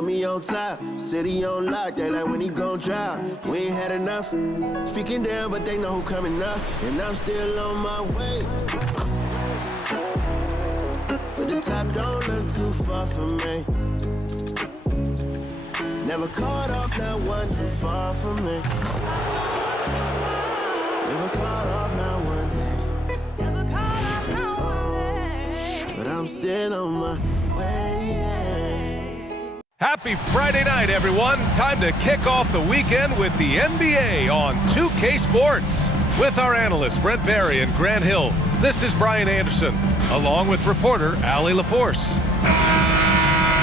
put me on top. City on lock, they like when he gon' drop. We ain't had enough. Speaking down, but they know who coming up. And I'm still on my way. But the top don't look too far from me. Never caught off, not one too far from me. Never caught off, not one day. Never caught off, not one day. But I'm still on my way. Happy Friday night, everyone. Time to kick off the weekend with the NBA on 2K Sports. With our analysts, Brent Barry and Grant Hill, this is Brian Anderson, along with reporter Allie LaForce.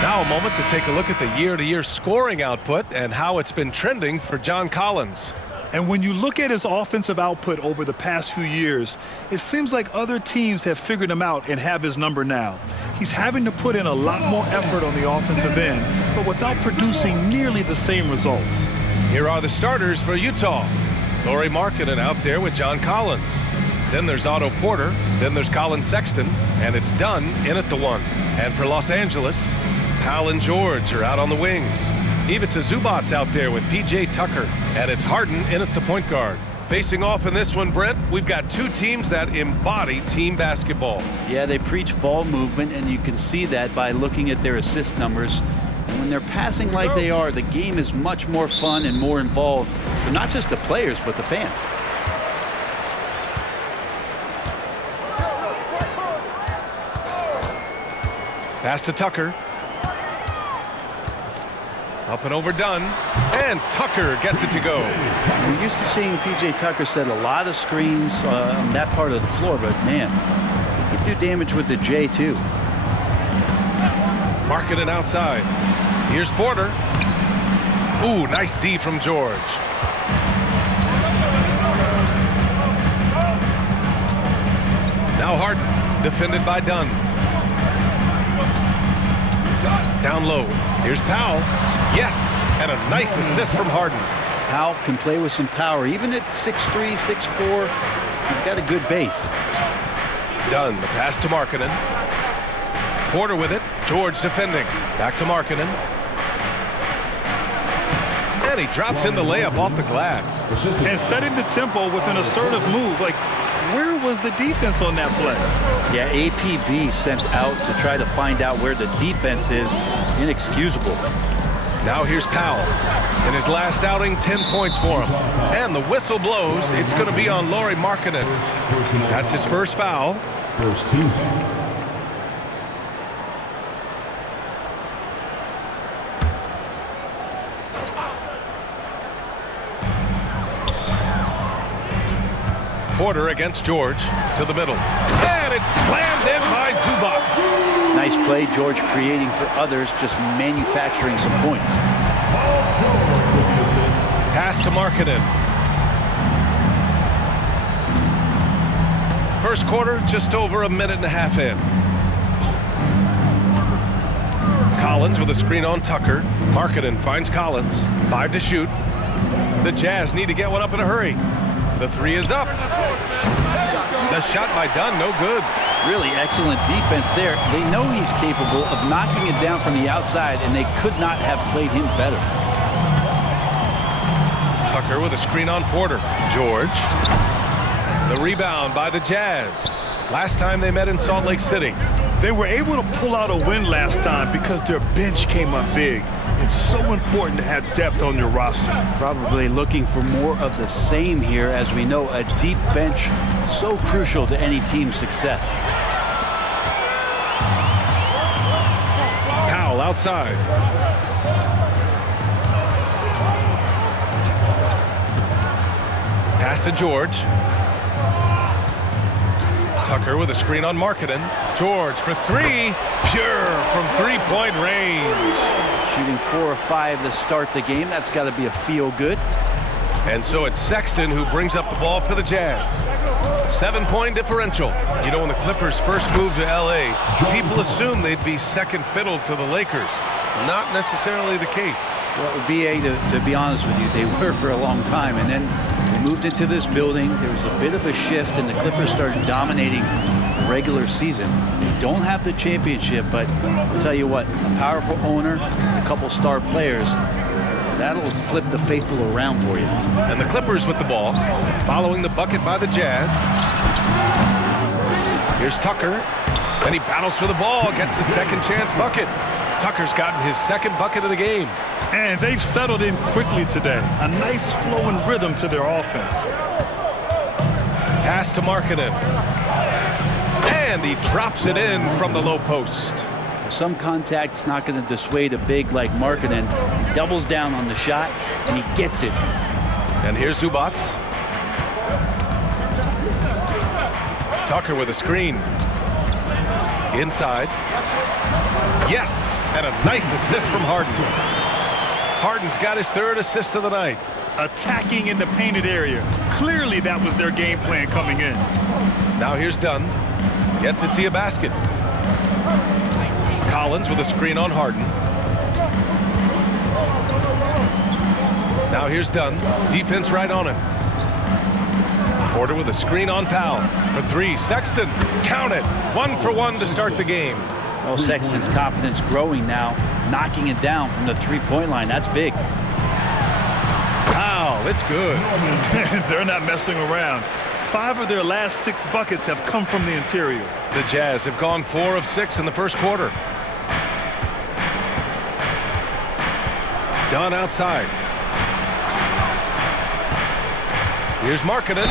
Now a moment to take a look at the year-to-year scoring output and how it's been trending for John Collins. And when you look at his offensive output over the past few years, it seems like other teams have figured him out and have his number now. He's having to put in a lot more effort on the offensive end, but without producing nearly the same results. Here are the starters for Utah. Lauri Markkanen out there with John Collins. Then there's Otto Porter. Then there's Colin Sexton. And it's Dunn in at the 1. And for Los Angeles, Powell and George are out on the wings. Ivica Zubac's out there with P.J. Tucker. And it's Harden in at the point guard. Facing off in this one, Brent, we've got two teams that embody team basketball. Yeah, they preach ball movement, and you can see that by looking at their assist numbers. And when they're passing like they are, the game is much more fun and more involved for not just the players, but the fans. Pass to Tucker. Up and over Dunn, and Tucker gets it to go. We're used to seeing P.J. Tucker set a lot of screens on that part of the floor, but man, he can do damage with the J too. Markkanen outside. Here's Porter. Ooh, nice D from George. Now Harden, defended by Dunn. Down low. Here's Powell. Yes, and a nice assist from Harden. Powell can play with some power. Even at 6'3", 6'4", he's got a good base. Dunn, the pass to Markkanen. Porter with it. George defending. Back to Markkanen. And he drops in the layup off the glass. And setting the tempo with an assertive move. Like, where was the defense on that play? Yeah, APB sent out to try to find out where the defense is. Inexcusable. Now here's Powell. In his last outing, 10 points for him. And the whistle blows. It's going to be on Lauri Markkanen. That's his first foul. First team. Porter against George to the middle. And it's slammed in by Zubac. Nice play, George creating for others, just manufacturing some points. Pass to Markkanen. First quarter, just over a minute and a half in. Collins with a screen on Tucker. Markkanen finds Collins. 5 to shoot. The Jazz need to get one up in a hurry. The 3 is up. The shot by Dunn, no good. Really excellent defense there. They know he's capable of knocking it down from the outside, and they could not have played him better. Tucker with a screen on Porter. George. The rebound by the Jazz. Last time they met in Salt Lake City. They were able to pull out a win last time because their bench came up big. It's so important to have depth on your roster. Probably looking for more of the same here, as we know a deep bench so crucial to any team's success. Powell outside. Pass to George. Tucker with a screen on Markkanen. George for 3. Pure from three-point range. Shooting 4 or 5 to start the game. That's got to be a feel-good. And so it's Sexton who brings up the ball for the Jazz. 7-point differential. You know, when the Clippers first moved to L.A., people assumed they'd be second fiddle to the Lakers. Not necessarily the case. Well, BA, to be honest with you, they were for a long time. And then They moved into this building. There was a bit of a shift, and the Clippers started dominating the regular season. They don't have the championship, but I'll tell you what, a powerful owner, a couple star players, that'll flip the faithful around for you. And the Clippers with the ball, following the bucket by the Jazz. Here's Tucker, and he battles for the ball, gets the second chance bucket. Tucker's gotten his second bucket of the game. And they've settled in quickly today. A nice flowing rhythm to their offense. Pass to Markkanen. And he drops it in from the low post. Some contact's not going to dissuade a big like Markkanen. He doubles down on the shot, and he gets it. And here's Zubac. Tucker with a screen. Inside. Yes, and a nice assist from Harden. Harden's got his third assist of the night. Attacking in the painted area. Clearly that was their game plan coming in. Now here's Dunn. Yet to see a basket. Collins with a screen on Harden. Now here's Dunn. Defense right on him. Porter with a screen on Powell. For three, Sexton. Count it. 1 for 1 to start the game. Well, Sexton's confidence growing now, knocking it down from the three-point line. That's big. Wow, it's good. They're not messing around. 5 of their last 6 buckets have come from the interior. The Jazz have gone 4 of 6 in the first quarter. Dunn outside. Here's Markkanen.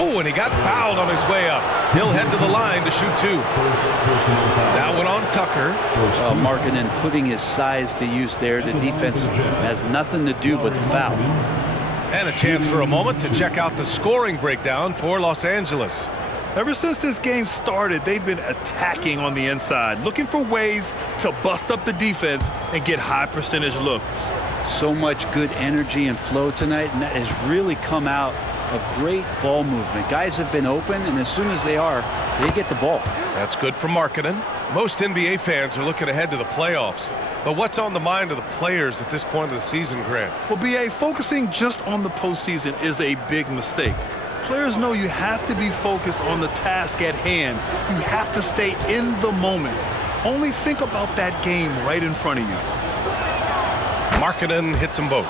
Oh, and he got fouled on his way up. He'll head to the line to shoot 2. That one on Tucker. Markkanen putting his size to use there. The defense has nothing to do but to foul. And a chance for a moment to check out the scoring breakdown for Los Angeles. Ever since this game started, they've been attacking on the inside, looking for ways to bust up the defense and get high percentage looks. So much good energy and flow tonight, and that has really come out of great ball movement. Guys have been open, and as soon as they are, they get the ball. That's good for Markkanen. Most NBA fans are looking ahead to the playoffs. But what's on the mind of the players at this point of the season, Grant? Well, BA, focusing just on the postseason is a big mistake. Players know you have to be focused on the task at hand. You have to stay in the moment. Only think about that game right in front of you. Markkanen hits them both.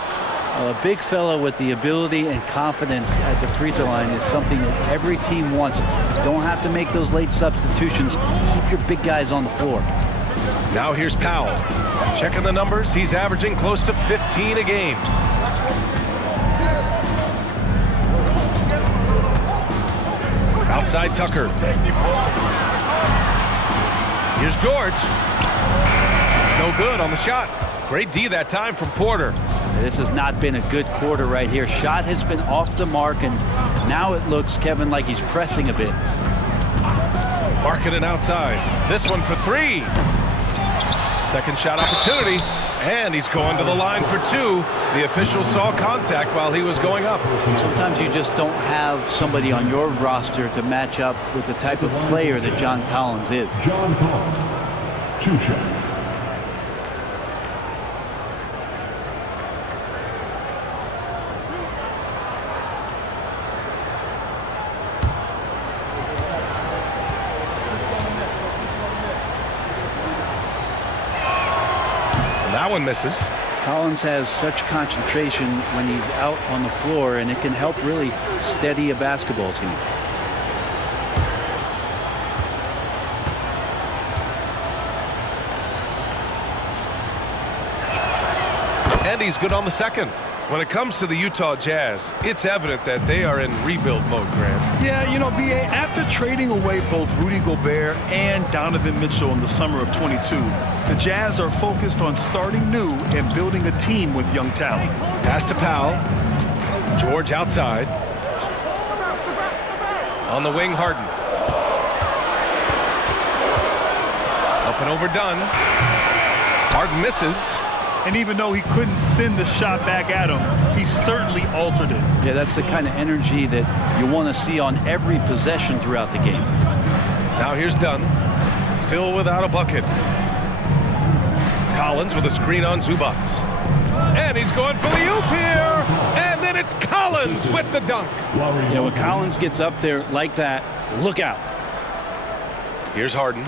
A big fella with the ability and confidence at the free throw line is something that every team wants. You don't have to make those late substitutions. Keep your big guys on the floor. Now here's Powell. Checking the numbers, he's averaging close to 15 a game. Outside Tucker. Here's George. No good on the shot. Great D that time from Porter. This has not been a good quarter right here. Shot has been off the mark, and now it looks, Kevin, like he's pressing a bit. Markkanen outside. This one for 3. Second shot opportunity, and he's going to the line for 2. The official saw contact while he was going up. Sometimes you just don't have somebody on your roster to match up with the type of player that John Collins is. John Collins, 2 shots. That one misses. Collins has such concentration when he's out on the floor, and it can help really steady a basketball team. And he's good on the second. When it comes to the Utah Jazz, it's evident that they are in rebuild mode, Grant. Yeah, you know, BA, after trading away both Rudy Gobert and Donovan Mitchell in the summer of 22, the Jazz are focused on starting new and building a team with young talent. Pass to Powell. George outside. On the wing, Harden. Up and over Dunn. Harden misses. And even though he couldn't send the shot back at him, he certainly altered it. Yeah, that's the kind of energy that you want to see on every possession throughout the game. Now here's Dunn. Still without a bucket. Collins with a screen on Zubac. And he's going for the oop here. And then and it's Collins with the dunk. Yeah, when Collins gets up there like that, look out. Here's Harden.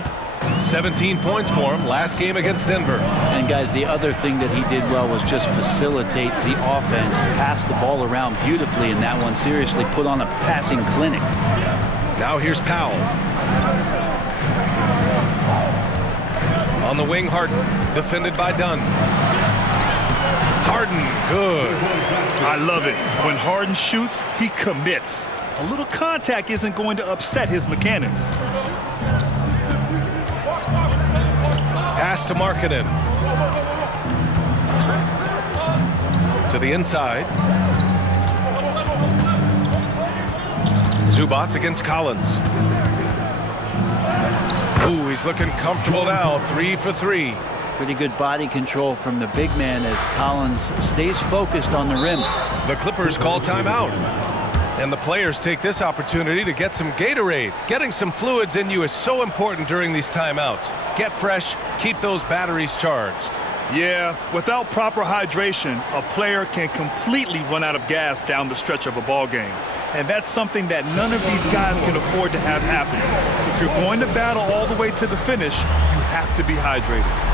17 points for him last game against Denver. And guys, the other thing that he did well was just facilitate the offense, pass the ball around beautifully in that one. Seriously, put on a passing clinic. Now here's Powell. On the wing, Harden, defended by Dunn. Harden, good. I love it. When Harden shoots, he commits. A little contact isn't going to upset his mechanics. Pass to Markkanen. To the inside. Zubac against Collins. Ooh, he's looking comfortable now. 3 for 3. Pretty good body control from the big man as Collins stays focused on the rim. The Clippers call timeout. And the players take this opportunity to get some Gatorade. Getting some fluids in you is so important during these timeouts. Get fresh, keep those batteries charged. Yeah, without proper hydration, a player can completely run out of gas down the stretch of a ball game. And that's something that none of these guys can afford to have happen. If you're going to battle all the way to the finish, you have to be hydrated.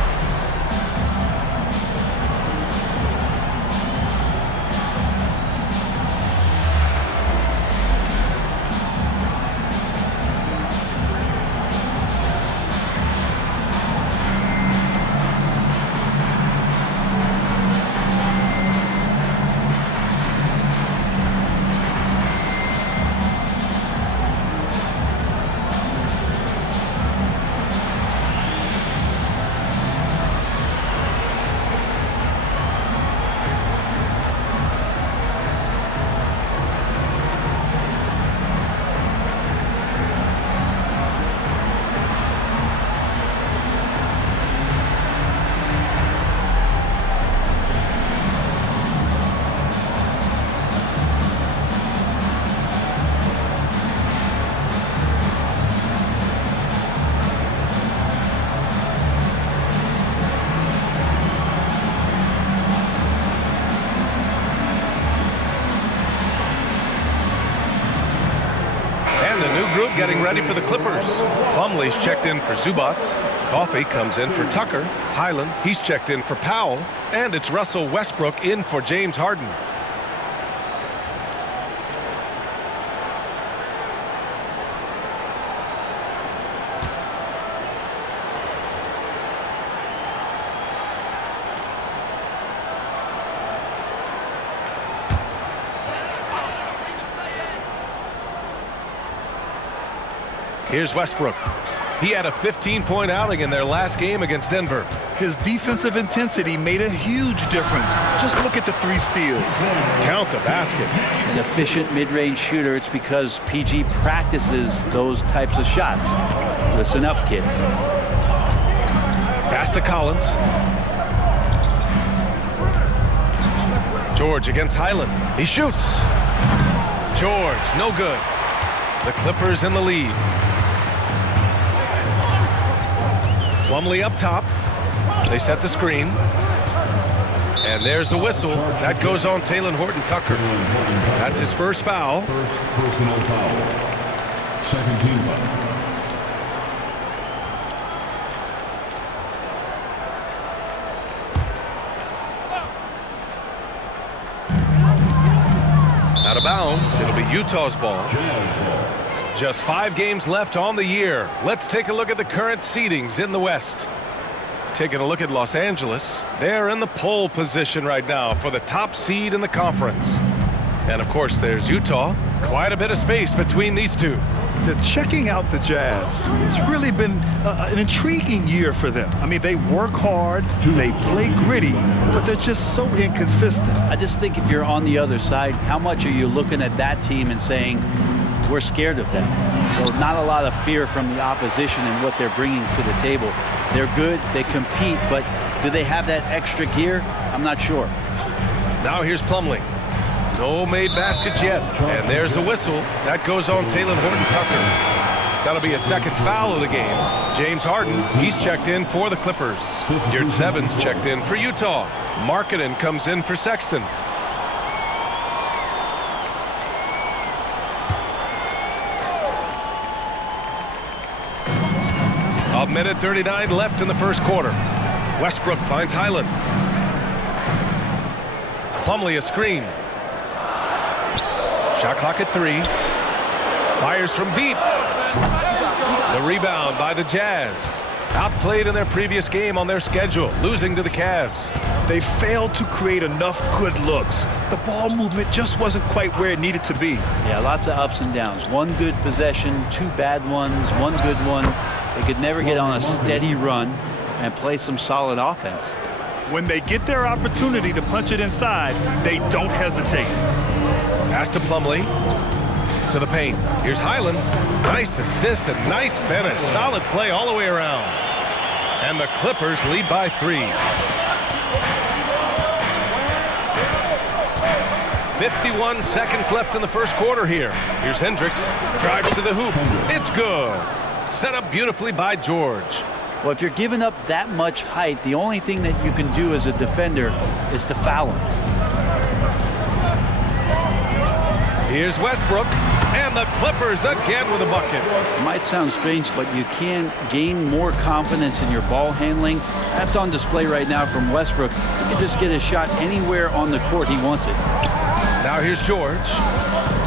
Getting ready for the Clippers. Plumlee's checked in for Zubac. Coffey comes in for Tucker. Highland, he's checked in for Powell. And it's Russell Westbrook in for James Harden. Here's Westbrook. He had a 15-point outing in their last game against Denver. His defensive intensity made a huge difference. Just look at the 3 steals. Count the basket. An efficient mid-range shooter, it's because PG practices those types of shots. Listen up, kids. Pass to Collins. George against Highland. He shoots. George, no good. The Clippers in the lead. Plumlee up top. They set the screen. And there's a whistle. That goes on Talen Horton-Tucker. That's his first foul. First personal foul. Second team foul. Out of bounds. It'll be Utah's ball. Just 5 games left on the year. Let's take a look at the current seedings in the West. Taking a look at Los Angeles. They're in the pole position right now for the top seed in the conference. And of course, there's Utah. Quite a bit of space between these two. Checking out the Jazz, it's really been an intriguing year for them. I mean, they work hard, they play gritty, but they're just so inconsistent. I just think if you're on the other side, how much are you looking at that team and saying, we're scared of them? So not a lot of fear from the opposition and what they're bringing to the table. They're good, they compete, but do they have that extra gear? I'm not sure. Now here's Plumlee. No made baskets yet. And there's a whistle. That goes on Talen Horton-Tucker. That'll be a second foul of the game. James Harden, he's checked in for the Clippers. Yurtseven's checked in for Utah. Markkanen comes in for Sexton. minute 39 left in the first quarter. Westbrook finds Highland. Plumlee a screen. Shot clock at 3. Fires from deep. The rebound by the Jazz. Outplayed in their previous game on their schedule, losing to the Cavs. They failed to create enough good looks. The ball movement just wasn't quite where it needed to be. Yeah, lots of ups and downs. One good possession, 2 bad ones, 1 good one. They could never get on a steady run and play some solid offense. When they get their opportunity to punch it inside, they don't hesitate. Pass to Plumlee. To the paint. Here's Highland. Nice assist and nice finish. Solid play all the way around. And the Clippers lead by 3. 51 seconds left in the first quarter here. Here's Hendricks. Drives to the hoop. It's good. Set up beautifully by George. Well, if you're giving up that much height, the only thing that you can do as a defender is to foul him. Here's Westbrook, and the Clippers again with a bucket. It might sound strange, but you can gain more confidence in your ball handling. That's on display right now from Westbrook. He can just get a shot anywhere on the court he wants it. Now here's George.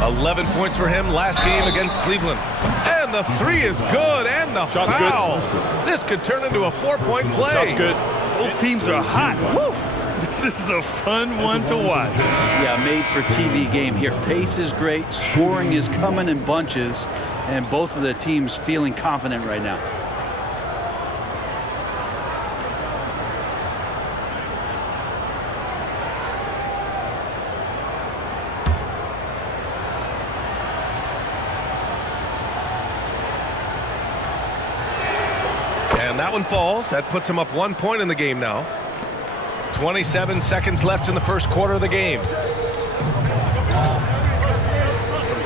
11 points for him last game against Cleveland. And the 3 is good, and the foul. This could turn into a 4-point play. Shot's good. Both teams are hot. Woo! This is a fun one to watch. Yeah, made for TV game here. Pace is great. Scoring is coming in bunches. And both of the teams feeling confident right now. And that one falls. That puts him up 1 point in the game now. 27 seconds left in the first quarter of the game. From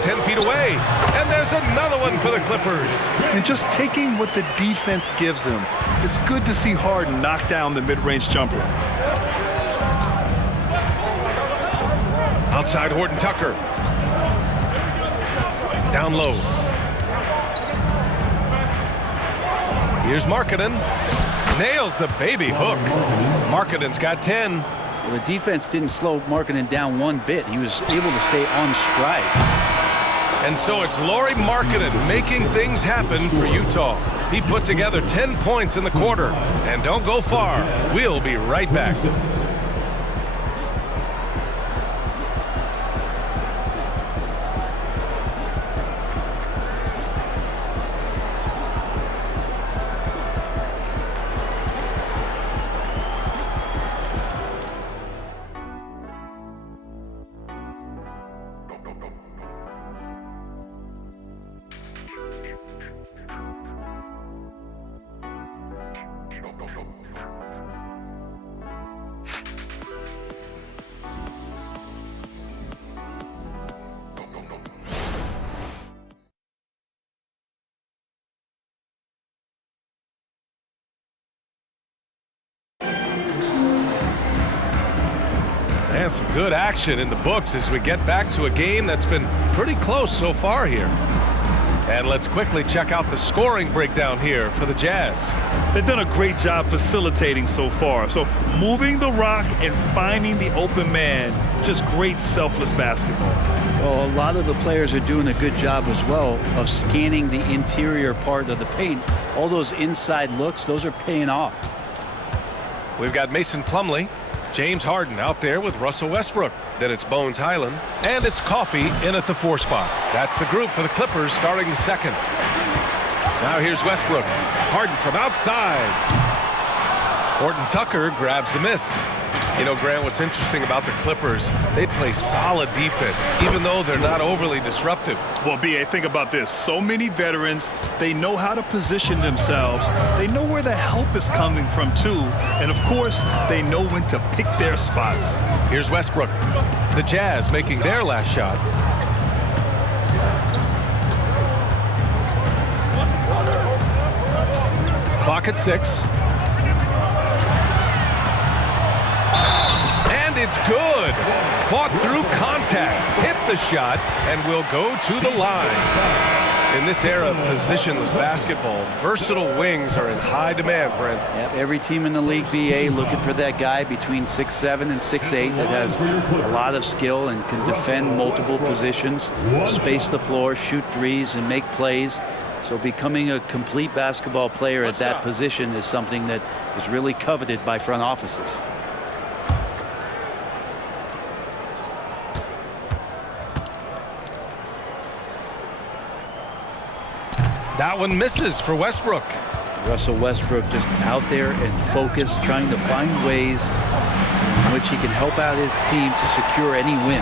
10 feet away. And there's another one for the Clippers. And just taking what the defense gives them. It's good to see Harden knock down the mid-range jumper. Outside Horton Tucker. Down low. Here's Markkanen. Nails the baby hook. Markkanen's got 10. Well, the defense didn't slow Markkanen down one bit. He was able to stay on stride. And so it's Lauri Markkanen making things happen for Utah. He put together 10 points in the quarter. And don't go far. We'll be right back. And some good action in the books as we get back to a game that's been pretty close so far here. And let's quickly check out the scoring breakdown here for the Jazz. They've done a great job facilitating so far. So moving the rock and finding the open man, just great selfless basketball. Well, a lot of the players are doing a good job as well of scanning the interior part of the paint. All those inside looks, those are paying off. We've got Mason Plumlee, James Harden out there with Russell Westbrook. Then it's Bones Highland, and it's Coffey in at the 4 spot. That's the group for the Clippers starting the second. Now here's Westbrook. Harden from outside. Horton Tucker grabs the miss. You know, Grant, what's interesting about the Clippers, they play solid defense, even though they're not overly disruptive. Well, B.A., think about this. So many veterans, they know how to position themselves. They know where the help is coming from, too. And, of course, they know when to pick their spots. Here's Westbrook. The Jazz making their last shot. Clock at 6. And it's good. Fought through contact, hit the shot, and will go to the line. In this era of positionless basketball, versatile wings are in high demand, Brent. Yep, every team in the league, BA, looking for that guy between 6'7" and 6'8" that has a lot of skill and can defend multiple positions, space the floor, shoot threes, and make plays. So becoming a complete basketball player at that position is something that is really coveted by front offices. That one misses for Westbrook. Russell Westbrook just out there and focused, trying to find ways in which he can help out his team to secure any win.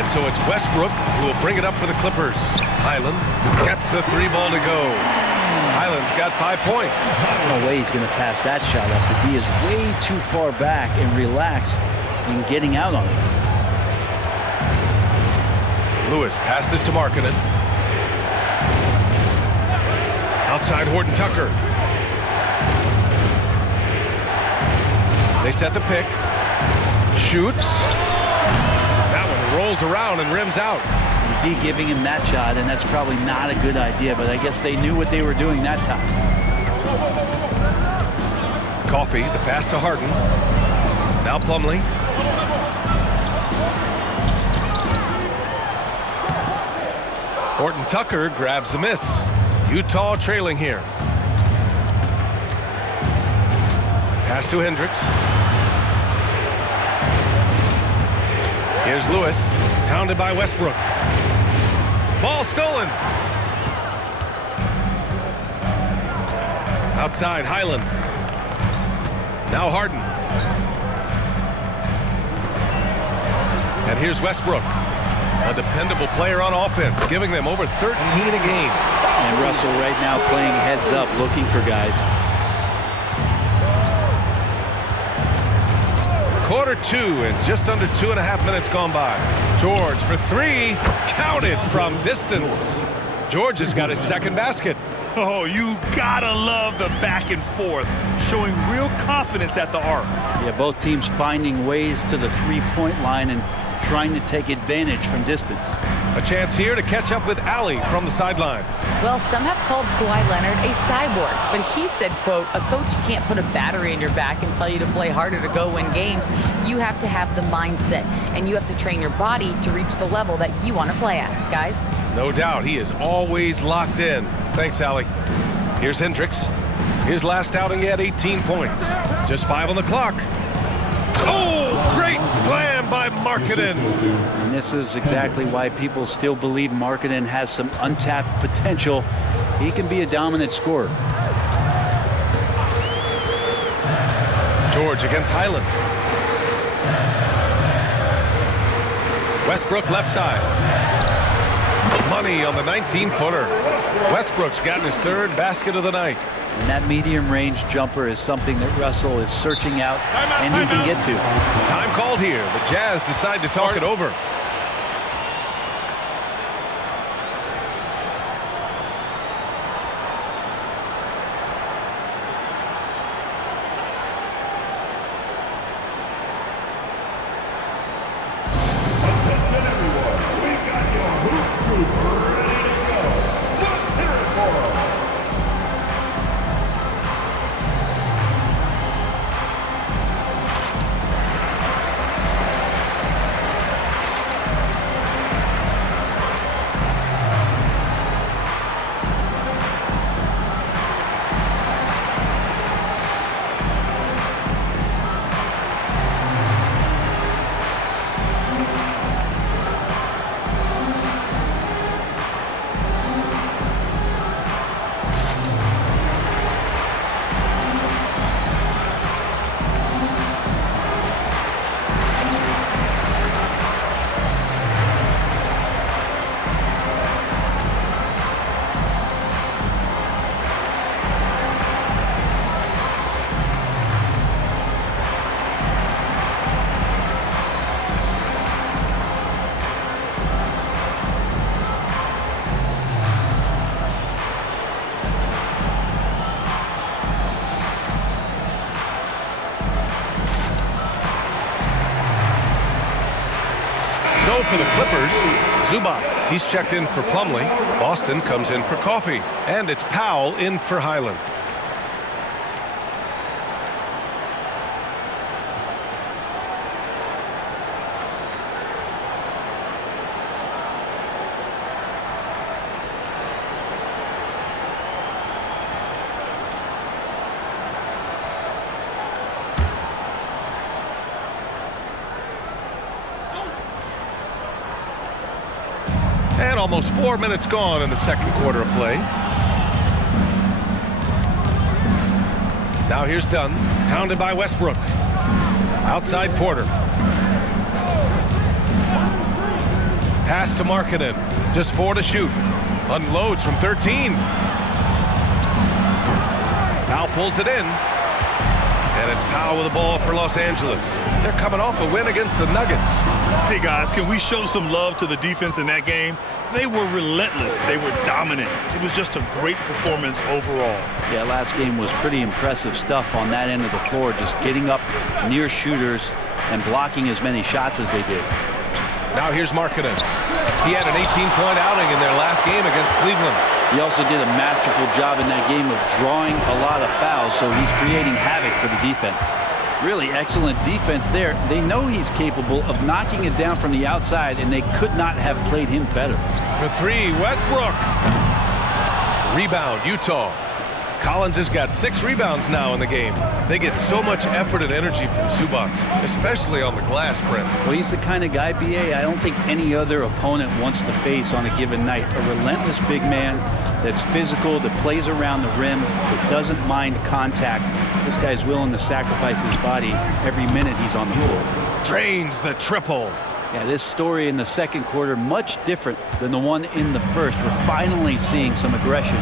And so it's Westbrook who will bring it up for the Clippers. Highland gets the 3 ball to go. Highland's got 5 points. No way he's going to pass that shot up. The D is way too far back and relaxed in getting out on it. Lewis passes to Markkanen. Outside Horton Tucker. They set the pick. Shoots. That one rolls around and rims out. D giving him that shot, and that's probably not a good idea, but I guess they knew what they were doing that time. Coffey, the pass to Harden. Now Plumlee. Horton Tucker grabs the miss. Utah trailing here. Pass to Hendricks. Here's Lewis, pounded by Westbrook. Ball stolen. Outside, Highland. Now Harden. And here's Westbrook, a dependable player on offense, giving them over 13 a game. And Russell right now playing heads up, looking for guys. Quarter 2 and just under 2.5 minutes gone by. George for 3, counted from distance. George has got his second basket. Oh, you gotta love the back and forth, showing real confidence at the arc. Yeah, both teams finding ways to the three-point line and trying to take advantage from distance. A chance here to catch up with Allie from the sideline. Well, some have called Kawhi Leonard a cyborg, but he said, quote, "A coach can't put a battery in your back and tell you to play harder to go win games. You have to have the mindset, and you have to train your body to reach the level that you want to play at." Guys? No doubt, he is always locked in. Thanks, Allie. Here's Hendricks. His last outing, he had 18 points. Just 5 on the clock. Oh, great slam by Markkanen. And this is exactly why people still believe Markkanen has some untapped potential. He can be a dominant scorer. George against Highland. Westbrook left side. Money on the 19-footer. Westbrook's gotten his 3rd basket of the night. And that medium-range jumper is something that Russell is searching out, and he can get to. Time called here. The Jazz decide to talk it over. So for the Clippers, Zubac, he's checked in for Plumlee. Boston comes in for Coffey. And it's Powell in for Highland. And almost 4 minutes gone in the second quarter of play. Now here's Dunn, hounded by Westbrook. Outside Porter. Pass to Markkanen. Just 4 to shoot. Unloads from 13. Powell pulls it in. And it's Powell with the ball for Los Angeles. They're coming off a win against the Nuggets. Hey, guys, can we show some love to the defense in that game? They were relentless. They were dominant. It was just a great performance overall. Yeah, last game was pretty impressive stuff on that end of the floor, just getting up near shooters and blocking as many shots as they did. Now here's Markkanen. He had an 18-point outing in their last game against Cleveland. He also did a masterful job in that game of drawing a lot of fouls, so he's creating havoc for the defense. Really excellent defense there. They know he's capable of knocking it down from the outside, and they could not have played him better. For 3, Westbrook. Rebound, Utah. Collins has got 6 rebounds now in the game. They get so much effort and energy from Zubac, especially on the glass, Brent. Well, he's the kind of guy, B.A., I don't think any other opponent wants to face on a given night. A relentless big man that's physical, that plays around the rim, that doesn't mind contact. This guy's willing to sacrifice his body every minute he's on the floor. Drains the triple. Yeah, this story in the second quarter, much different than the one in the first. We're finally seeing some aggression.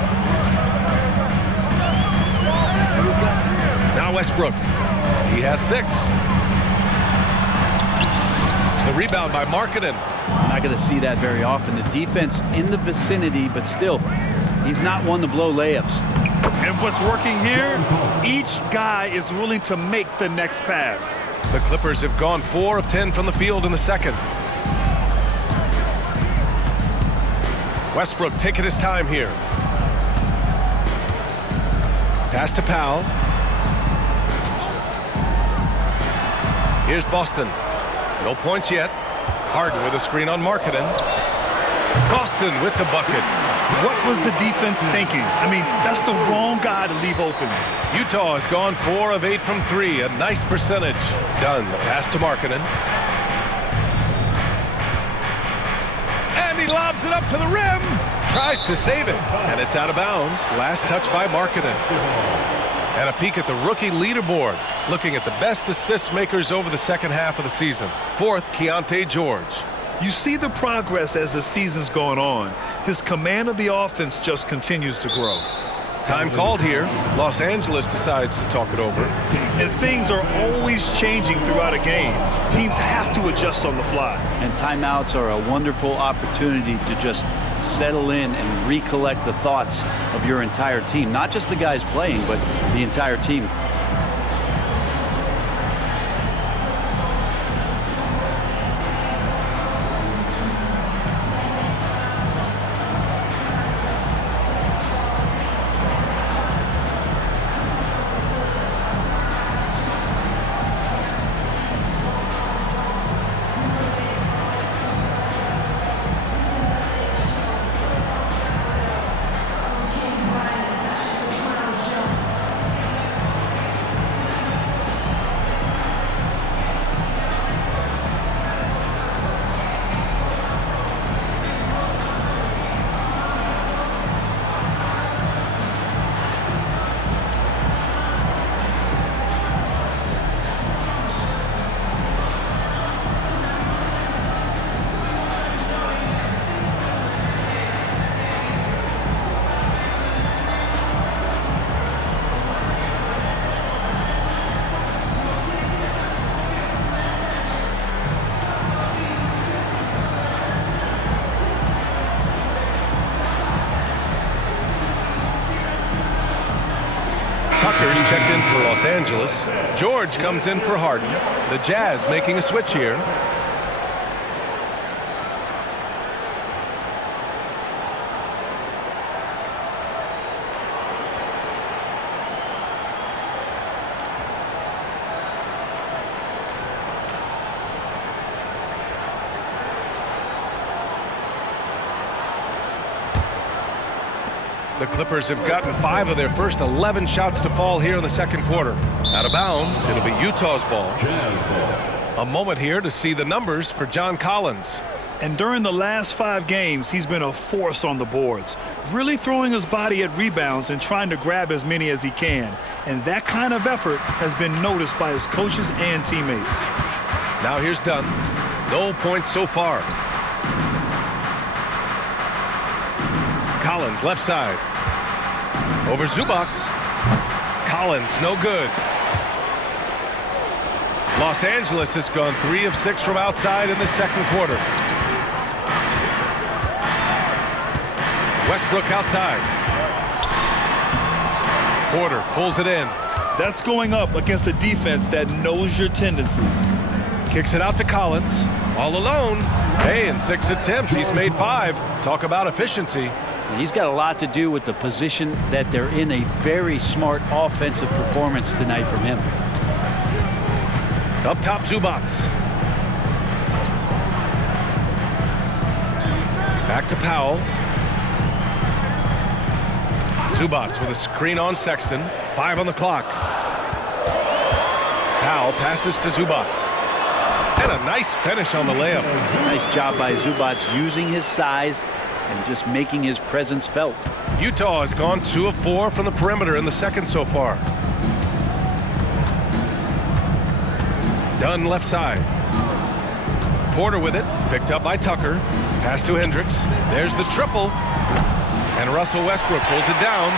Now Westbrook. He has 6. The rebound by Markkanen. I'm not going to see that very often. The defense in the vicinity, but still, he's not one to blow layups. And what's working here? Each guy is willing to make the next pass. The Clippers have gone 4 of 10 from the field in the second. Westbrook taking his time here. Pass to Powell. Here's Boston. No points yet. Harden with a screen on Markkanen. Boston with the bucket. What was the defense thinking? I mean, that's the wrong guy to leave open. Utah has gone 4 of 8 from 3. A nice percentage. Done. The pass to Markkanen. And he lobs it up to the rim. Tries to save it. And it's out of bounds. Last touch by Markkanen. And a peek at the rookie leaderboard. Looking at the best assist makers over the second half of the season. 4th, Keontae George. You see the progress as the season's going on. His command of the offense just continues to grow. Time called here. Los Angeles decides to talk it over. And things are always changing throughout a game. Teams have to adjust on the fly. And timeouts are a wonderful opportunity to just settle in and recollect the thoughts of your entire team. Not just the guys playing, but the entire team. Tucker's checked in for Los Angeles. George comes in for Harden. The Jazz making a switch here. The Clippers have gotten 5 of their first 11 shots to fall here in the second quarter. Out of bounds, it'll be Utah's ball. A moment here to see the numbers for John Collins. And during the last 5 games, he's been a force on the boards, really throwing his body at rebounds and trying to grab as many as he can. And that kind of effort has been noticed by his coaches and teammates. Now here's Dunn. No points so far. Collins, left side. Over Zubac. Collins, no good. Los Angeles has gone 3 of 6 from outside in the second quarter. Westbrook outside. Porter pulls it in. That's going up against a defense that knows your tendencies. Kicks it out to Collins. All alone. Hey, in 6 attempts, he's made 5. Talk about efficiency. And he's got a lot to do with the position that they're in. A very smart offensive performance tonight from him. Up top, Zubac. Back to Powell. Zubac with a screen on Sexton. 5 on the clock. Powell passes to Zubac. And a nice finish on the layup. Nice job by Zubac using his size and just making his presence felt. Utah has gone 2 of 4 from the perimeter in the second so far. Dunn left side. Porter with it. Picked up by Tucker. Pass to Hendricks. There's the triple. And Russell Westbrook pulls it down.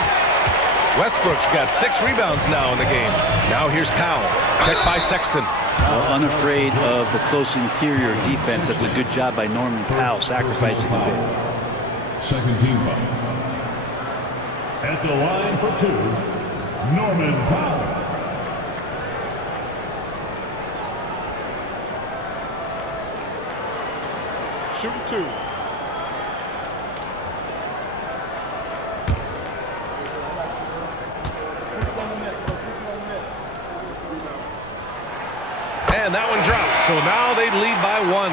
Westbrook's got 6 rebounds now in the game. Now here's Powell. Checked by Sexton. Well, unafraid of the close interior defense. That's a good job by Norman Powell, sacrificing a bit. Second team foul. At the line for 2, Norman Powell. Shooting 2. And that one drops. So now they lead by 1.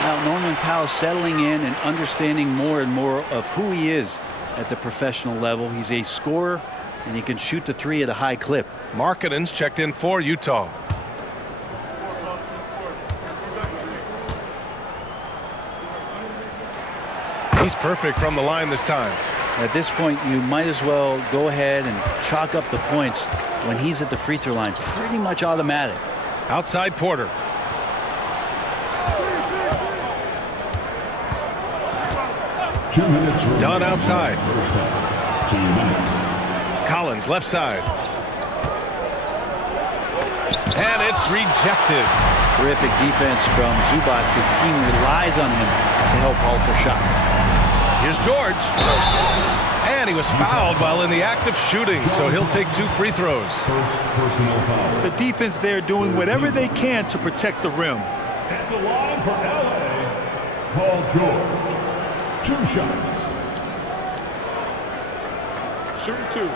Now Norman Powell settling in and understanding more and more of who he is at the professional level. He's a scorer, and he can shoot the 3 at a high clip. Markkanen's checked in for Utah. He's perfect from the line this time. At this point, you might as well go ahead and chalk up the points when he's at the free throw line. Pretty much automatic. Outside Porter. Dunn outside. Collins left side. And it's rejected. Terrific defense from Zubac. His team relies on him to help alter shots. Here's George. And he was fouled while in the act of shooting, so he'll take 2 free throws. Personal foul. The defense there doing whatever they can to protect the rim. At the line for LA, Paul George. 2 shots. Shooting 2.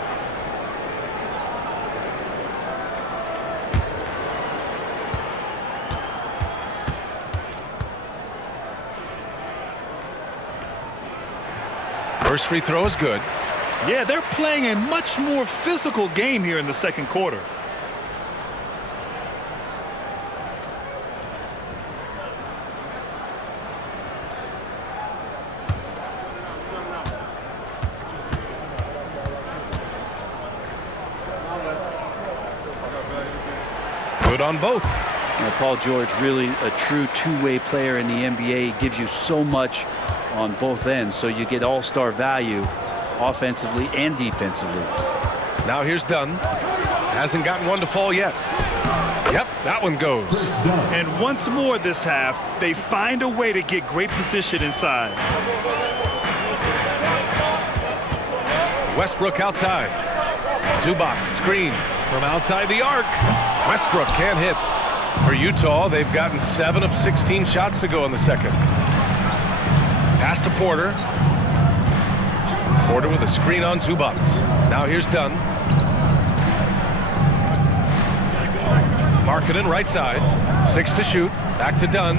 First free throw is good. Yeah, they're playing a much more physical game here in the second quarter. Good on both. Now, Paul George, really a true two-way player in the NBA. He gives you so much on both ends, so you get all-star value offensively and defensively. Now here's Dunn. Hasn't gotten one to fall yet. Yep, that one goes. And once more this half, they find a way to get great position inside. Westbrook outside. Zubac screen from outside the arc. Westbrook can't hit. For Utah, they've gotten 7 of 16 shots to go in the second. Pass to Porter. Porter with a screen on Zubac. Now here's Dunn. Markkanen right side. 6 to shoot. Back to Dunn.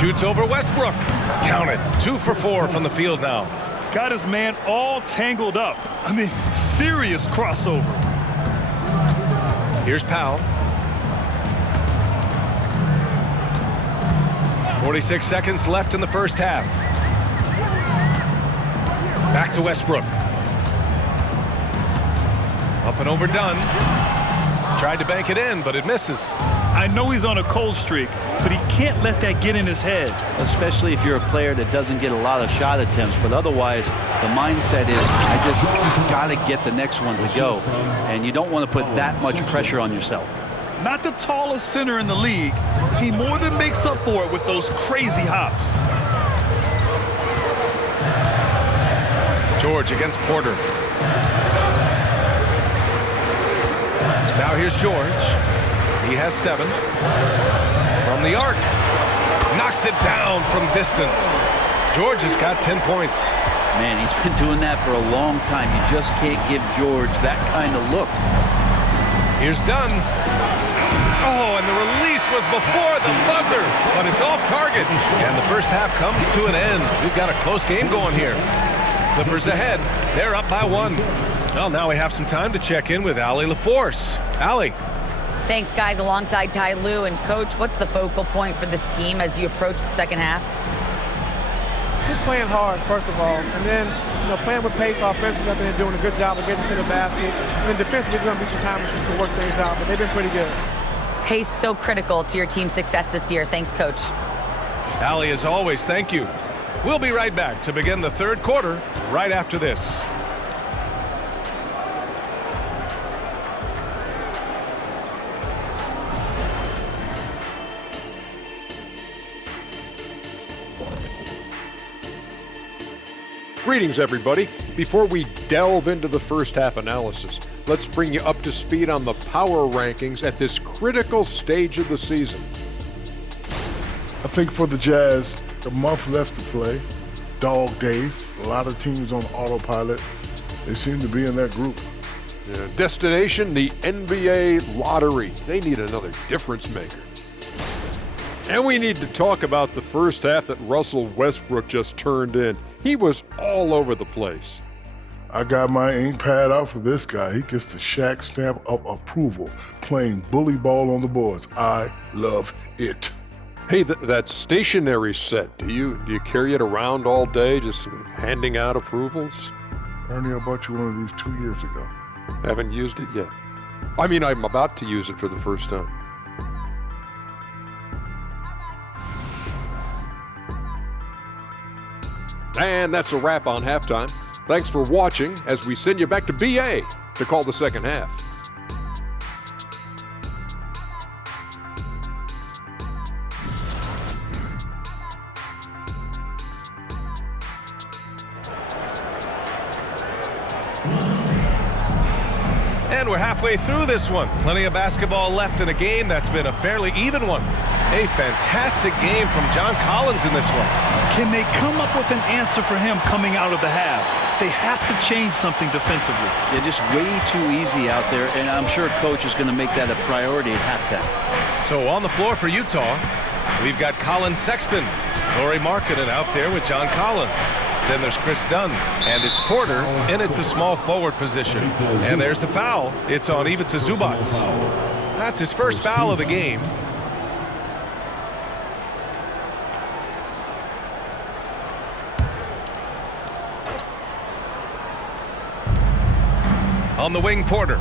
Shoots over Westbrook. Count it. 2 for 4 from the field now. Got his man all tangled up. I mean, serious crossover. Here's Powell. 46 seconds left in the first half. Back to Westbrook. Up and over Dunn. Tried to bank it in, but it misses. I know he's on a cold streak, but he can't let that get in his head. Especially if you're a player that doesn't get a lot of shot attempts, but otherwise the mindset is, I just got to get the next one to go. And you don't want to put that much pressure on yourself. Not the tallest center in the league, he more than makes up for it with those crazy hops. George against Porter. Now here's George. He has 7. From the arc. Knocks it down from distance. George has got 10 points. Man, he's been doing that for a long time. You just can't give George that kind of look. Here's Dunn. Oh, and the release was before the buzzer, but it's off target. And the first half comes to an end. We've got a close game going here. Clippers ahead. They're up by 1. Well, now we have some time to check in with Allie LaForce. Allie. Thanks, guys, alongside Ty Lue. And, Coach, what's the focal point for this team as you approach the second half? Just playing hard, first of all, and then playing with pace offensively. I think they're doing a good job of getting to the basket. And then defensively, there's going to be some time to work things out, but they've been pretty good. Pace so critical to your team's success this year. Thanks, Coach. Allie, as always, thank you. We'll be right back to begin the third quarter right after this. Greetings, everybody. Before we delve into the first half analysis, let's bring you up to speed on the power rankings at this critical stage of the season. I think for the Jazz, a month left to play, dog days, a lot of teams on autopilot. They seem to be in that group. Destination, the NBA lottery. They need another difference maker. And we need to talk about the first half that Russell Westbrook just turned in. He was all over the place. I got my ink pad out for this guy. He gets the Shaq stamp of approval, playing bully ball on the boards. I love it. Hey, that stationary set, do you carry it around all day, just handing out approvals? Ernie, I bought you one of these 2 years ago. Haven't used it yet. I mean, I'm about to use it for the first time. And that's a wrap on halftime. Thanks for watching as we send you back to BA to call the second half. And we're halfway through this one. Plenty of basketball left in a game that's been a fairly even one. A fantastic game from John Collins in this one. Can they come up with an answer for him coming out of the half? They have to change something defensively. They're just way too easy out there, and I'm sure Coach is going to make that a priority at halftime. So on the floor for Utah, we've got Colin Sexton, Lauri Markkanen out there with John Collins. Then there's Chris Dunn, and it's Porter in at the small forward position. And there's the foul. It's on Ivica Zubac. That's his first foul of the game. On the wing, Porter.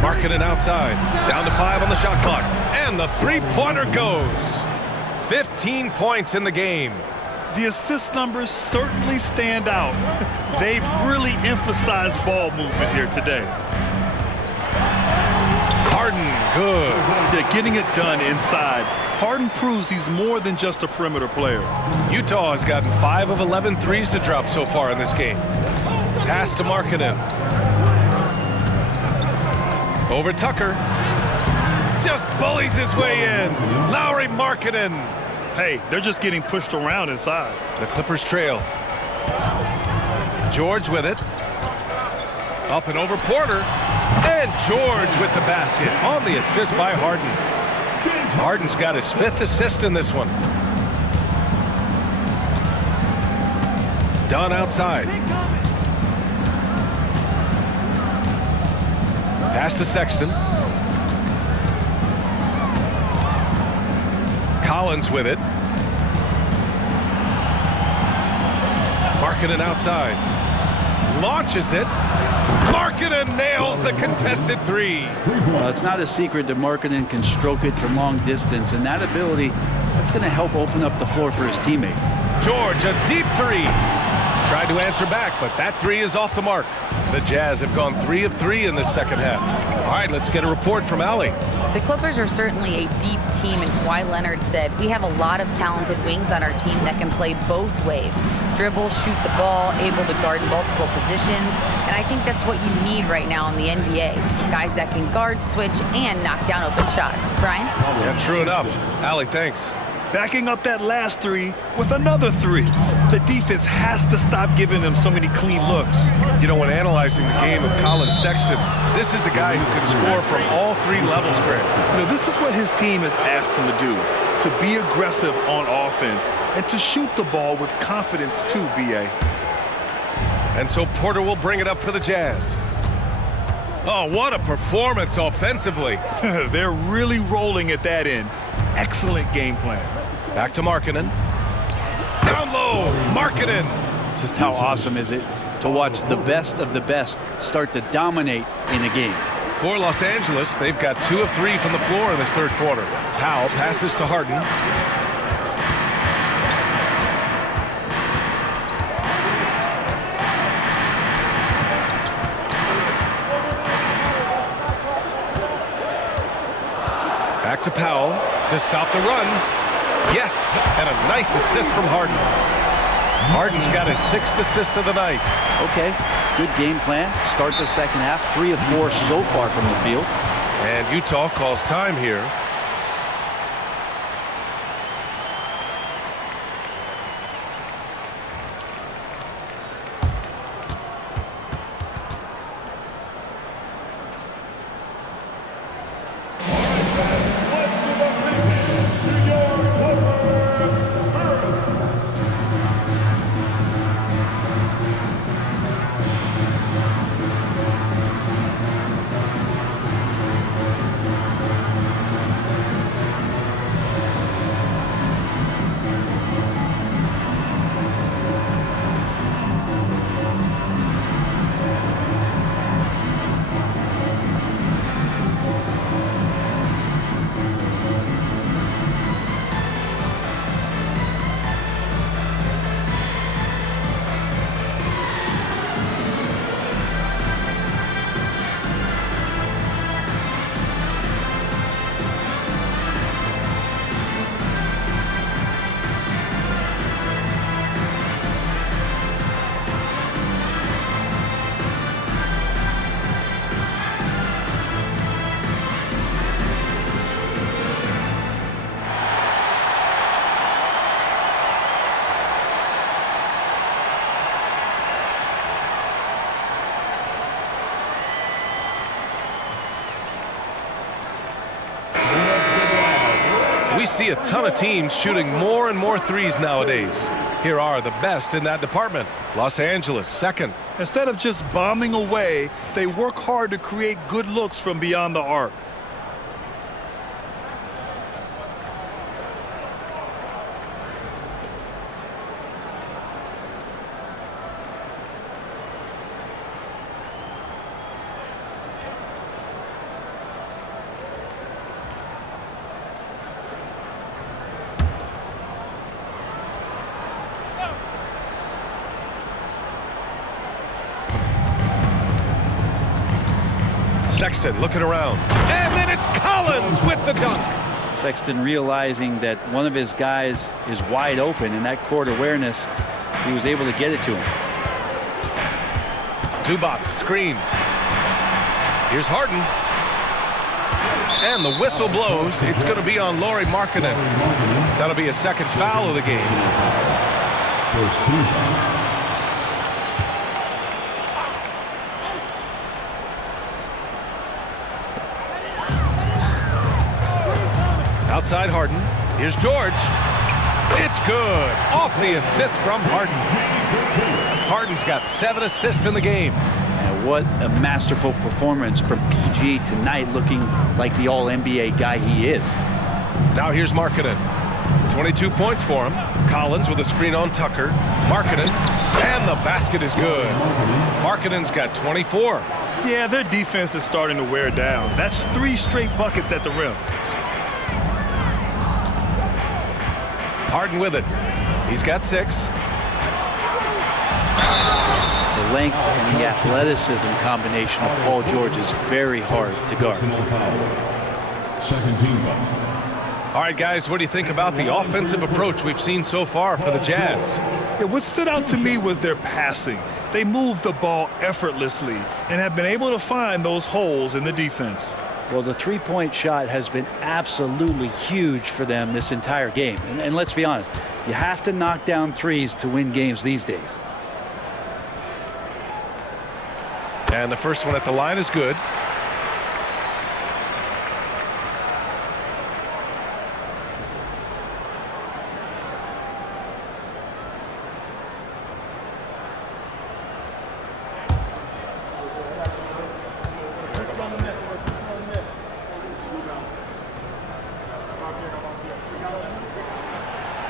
Markkanen outside. Down to 5 on the shot clock. And the three-pointer goes. 15 points in the game. The assist numbers certainly stand out. They've really emphasized ball movement here today. Harden, good. Yeah, getting it done inside. Harden proves he's more than just a perimeter player. Utah has gotten 5 of 11 threes to drop so far in this game. Pass to Markkanen. Over Tucker. Just bullies his way in. Lauri Markkanen. Hey, they're just getting pushed around inside. The Clippers trail. George with it. Up and over Porter. And George with the basket on the assist by Harden. Harden's got his 5th assist in this one. Dunn outside. Pass to Sexton. Collins with it. Markkanen outside. Launches it. Markkanen nails the contested 3. Well, it's not a secret that Markkanen can stroke it from long distance, and that ability, that's going to help open up the floor for his teammates. George, a deep 3. Tried to answer back, but that 3 is off the mark. The Jazz have gone 3 of 3 in this second half. All right, let's get a report from Allie. The Clippers are certainly a deep team, and Kawhi Leonard said, we have a lot of talented wings on our team that can play both ways. Dribble, shoot the ball, able to guard multiple positions, and I think that's what you need right now in the NBA. Guys that can guard, switch, and knock down open shots. Brian? Yeah, true enough. Allie, thanks. Backing up that last 3 with another 3. The defense has to stop giving them so many clean looks. You know, when analyzing the game of Colin Sexton, this is a guy who can score from all 3 levels, Grant. You know, this is what his team has asked him to do, to be aggressive on offense and to shoot the ball with confidence too, B.A. And so Porter will bring it up for the Jazz. Oh, what a performance offensively. They're really rolling at that end. Excellent game plan. Back to Markkanen. Down low, Markkanen. Just how awesome is it to watch the best of the best start to dominate in a game. For Los Angeles, they've got 2 of 3 from the floor in this third quarter. Powell passes to Harden. Back to Powell to stop the run. Yes, and a nice assist from Harden. Harden's got his 6th assist of the night. Okay, good game plan. Start the second half. 3 of 4 so far from the field. And Utah calls time here. We see a ton of teams shooting more and more threes nowadays. Here are the best in that department. Los Angeles, 2nd. Instead of just bombing away, they work hard to create good looks from beyond the arc. Sexton looking around. And then it's Collins with the dunk. Sexton realizing that one of his guys is wide open, and that court awareness, he was able to get it to him. Zubac screen. Here's Harden. And the whistle blows. It's going to be on Lauri Markkanen. That'll be a 2nd foul of the game. First team. outside Harden. Here's George. It's good. Off the assist from Harden. Harden's got 7 assists in the game. And what a masterful performance from PG tonight, looking like the All-NBA guy he is. Now here's Markkanen. 22 points for him. Collins with a screen on Tucker. Markkanen, and the basket is good. Markkanen's got 24. Yeah, their defense is starting to wear down. That's 3 straight buckets at the rim. Harden with it. He's got 6. The length and the athleticism combination of Paul George is very hard to guard. Second team foul. All right, guys, what do you think about the offensive approach we've seen so far for the Jazz? Yeah, what stood out to me was their passing. They moved the ball effortlessly and have been able to find those holes in the defense. Well, the three-point shot has been absolutely huge for them this entire game. And let's be honest, you have to knock down threes to win games these days. And the first one at the line is good.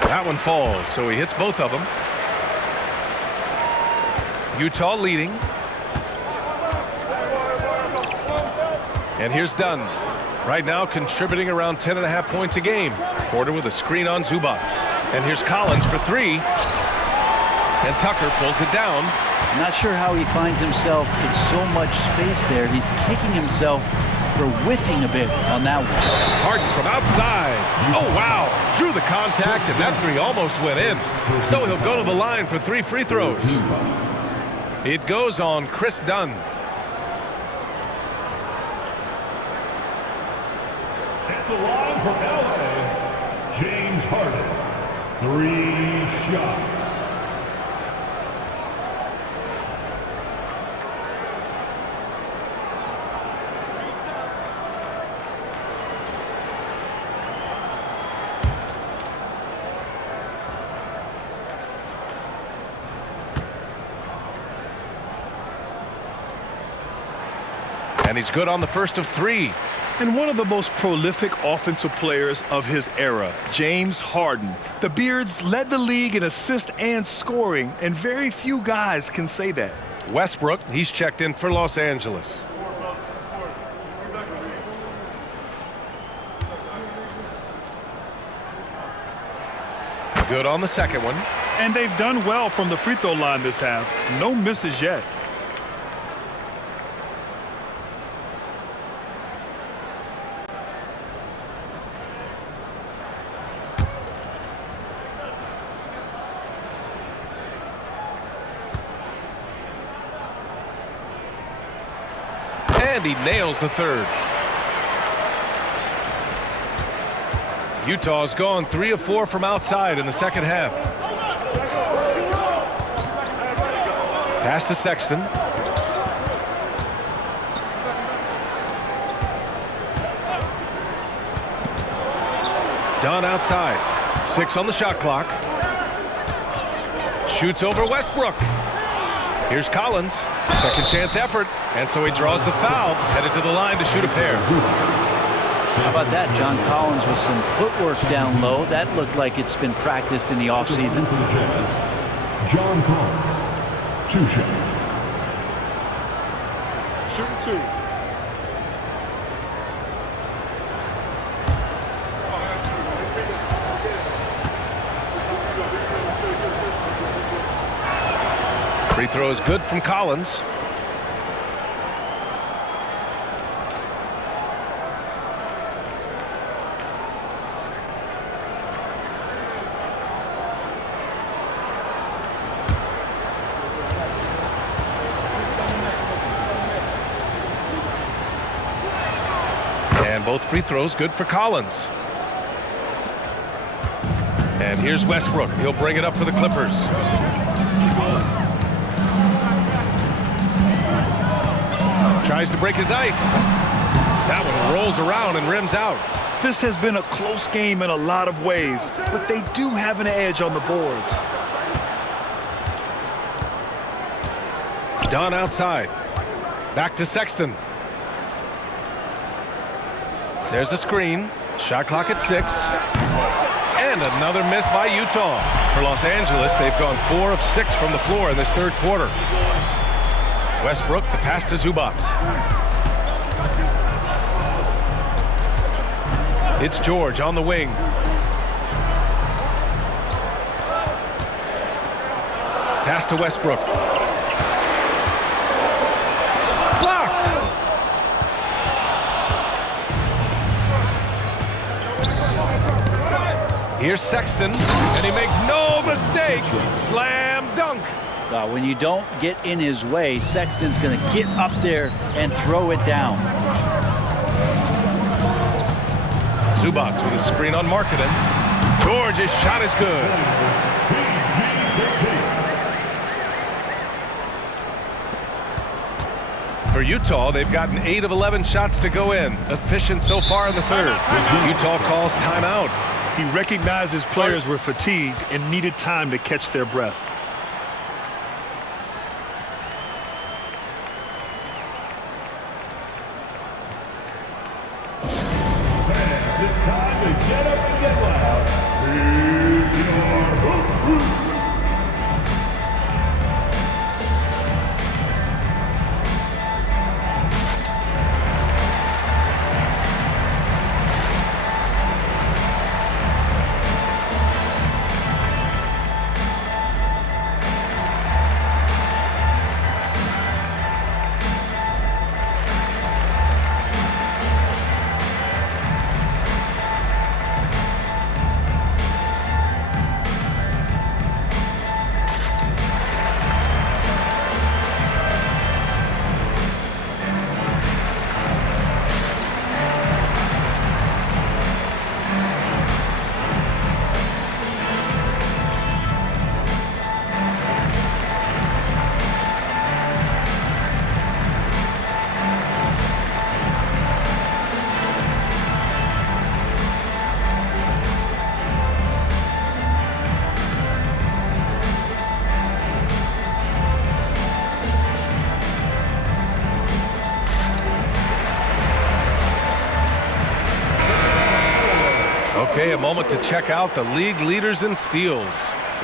That one falls, so he hits both of them. Utah leading. And here's Dunn. Right now contributing around 10.5 points a game. Porter with a screen on Zubac. And here's Collins for 3. And Tucker pulls it down. I'm not sure how he finds himself in so much space there. He's kicking himself for whiffing a bit on that one. Harden from outside. Oh, wow. Drew the contact, and that 3 almost went in. So he'll go to the line for 3 free throws. It goes on Chris Dunn. At the line for LA, James Harden. 3 shots. And he's good on the first of 3. And one of the most prolific offensive players of his era, James Harden. The Beards led the league in assists and scoring, and very few guys can say that. Westbrook, he's checked in for Los Angeles. Good on the second one. And they've done well from the free throw line this half. No misses yet. And he nails the third. Utah's gone 3 of 4 from outside in the second half. Pass to Sexton. Dunn outside. 6 on the shot clock. Shoots over Westbrook. Here's Collins. Second chance effort. And so he draws the foul. Headed to the line to shoot a pair. How about that? John Collins with some footwork down low. That looked like it's been practiced in the offseason. John Collins. 2 shots. Shooting 2. Free throw is good from Collins. And both free throws good for Collins. And here's Westbrook. He'll bring it up for the Clippers. Tries to break his ice. That one rolls around and rims out. This has been a close game in a lot of ways, but they do have an edge on the boards. Dunn outside. Back to Sexton. There's a screen. Shot clock at 6. And another miss by Utah. For Los Angeles, they've gone 4 of 6 from the floor in this third quarter. Westbrook, the pass to Zubac. It's George on the wing. Pass to Westbrook. Blocked! Here's Sexton, and he makes no mistake. Slam dunk. When you don't get in his way, Sexton's going to get up there and throw it down. Zubac with a screen on Markkanen. George's shot is good. For Utah, they've gotten 8 of 11 shots to go in. Efficient so far in the third. Utah calls timeout. He recognized his players were fatigued and needed time to catch their breath. It's time to get up and get loud. Here's your hoop. Okay, a moment to check out the league leaders in steals.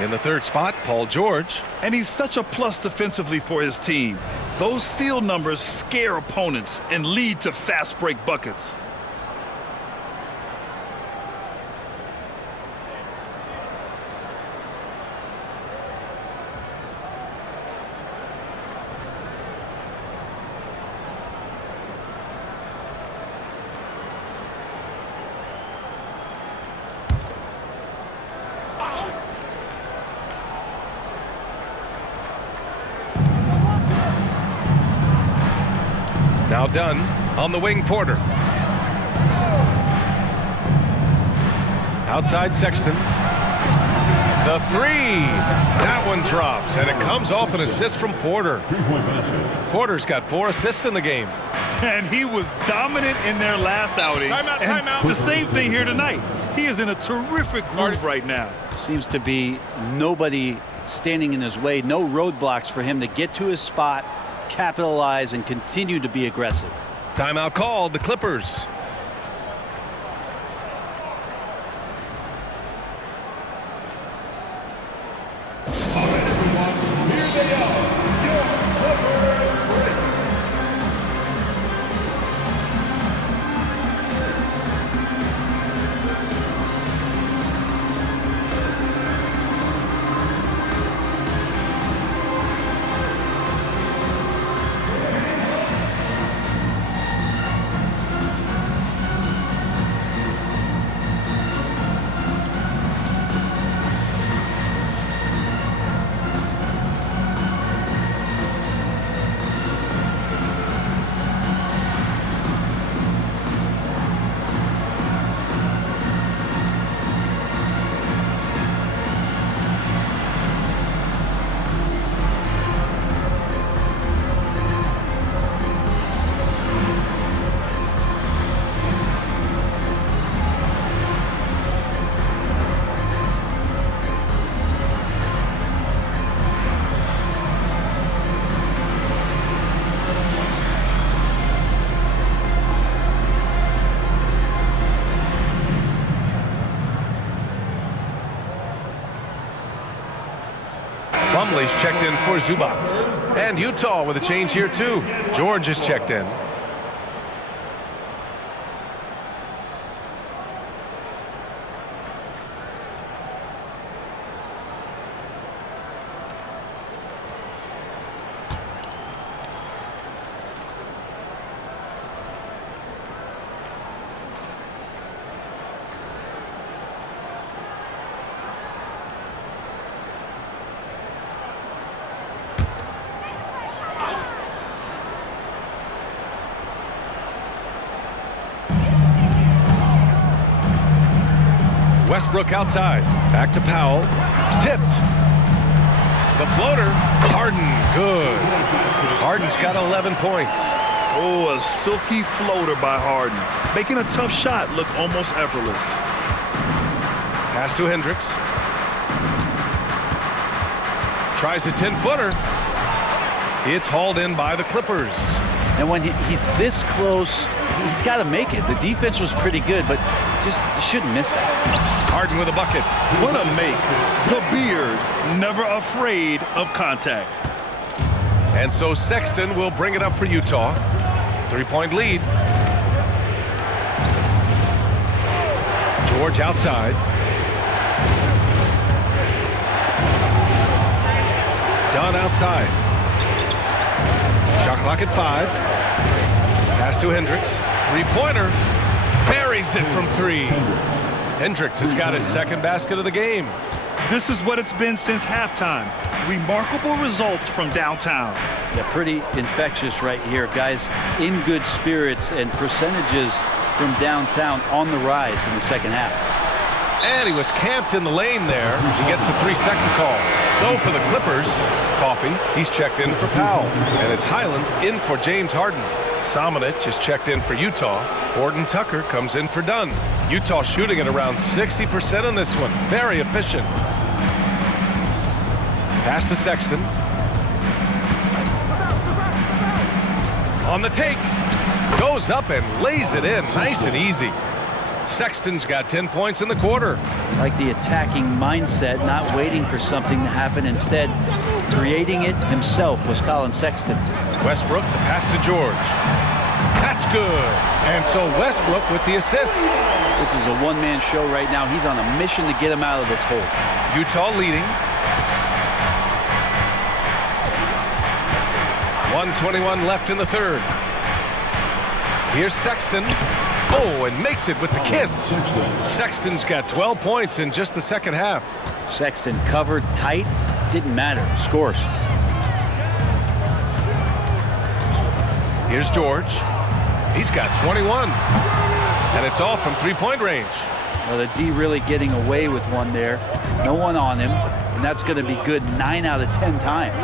In the third spot, Paul George. And he's such a plus defensively for his team. Those steal numbers scare opponents and lead to fast break buckets. Now Dunn on the wing, Porter. Outside Sexton. The three. That one drops, and it comes off an assist from Porter. Porter's got 4 assists in the game. And he was dominant in their last outing. Timeout. The same thing here tonight. He is in a terrific groove right now. Seems to be nobody standing in his way, no roadblocks for him to get to his spot, capitalize, and continue to be aggressive. Timeout called, the Clippers. Here they are, your Clippers. Plumlee's checked in for Zubats. And Utah with a change here too. George is checked in. Westbrook outside. Back to Powell. Tipped. The floater. Harden. Good. Harden's got 11 points. Oh, a silky floater by Harden, making a tough shot look almost effortless. Pass to Hendricks. Tries a 10-footer. It's hauled in by the Clippers. And when he's this close, he's got to make it. The defense was pretty good, but just shouldn't miss that. Harden with a bucket. What a make. The beard, never afraid of contact. And so Sexton will bring it up for Utah. 3-point lead. George outside. Dunn outside. Shot clock at 5. Pass to Hendricks. Three-pointer. Buries it from 3. Hendricks has got his second basket of the game. This is what it's been since halftime. Remarkable results from downtown. Yeah, pretty infectious right here. Guys in good spirits and percentages from downtown on the rise in the second half. And he was camped in the lane there. He gets a 3-second call. So for the Clippers, Coffey, he's checked in for Powell. And it's Highland in for James Harden. Samanic is checked in for Utah. Horton Tucker comes in for Dunn. Utah shooting at around 60% on this one. Very efficient. Pass to Sexton. On the take. Goes up and lays it in. Nice and easy. Sexton's got 10 points in the quarter. Like the attacking mindset, not waiting for something to happen. Instead, creating it himself was Colin Sexton. Westbrook, the pass to George. That's good. And so Westbrook with the assist. This is a one-man show right now. He's on a mission to get him out of this hole. Utah leading. 1:21 left in the third. Here's Sexton. Oh, and makes it with the kiss. Sexton's got 12 points in just the second half. Sexton covered tight. Didn't matter. Scores. Here's George. He's got 21. And it's all from three-point range. Well, the D really getting away with one there. No one on him. And that's going to be good 9 out of 10 times.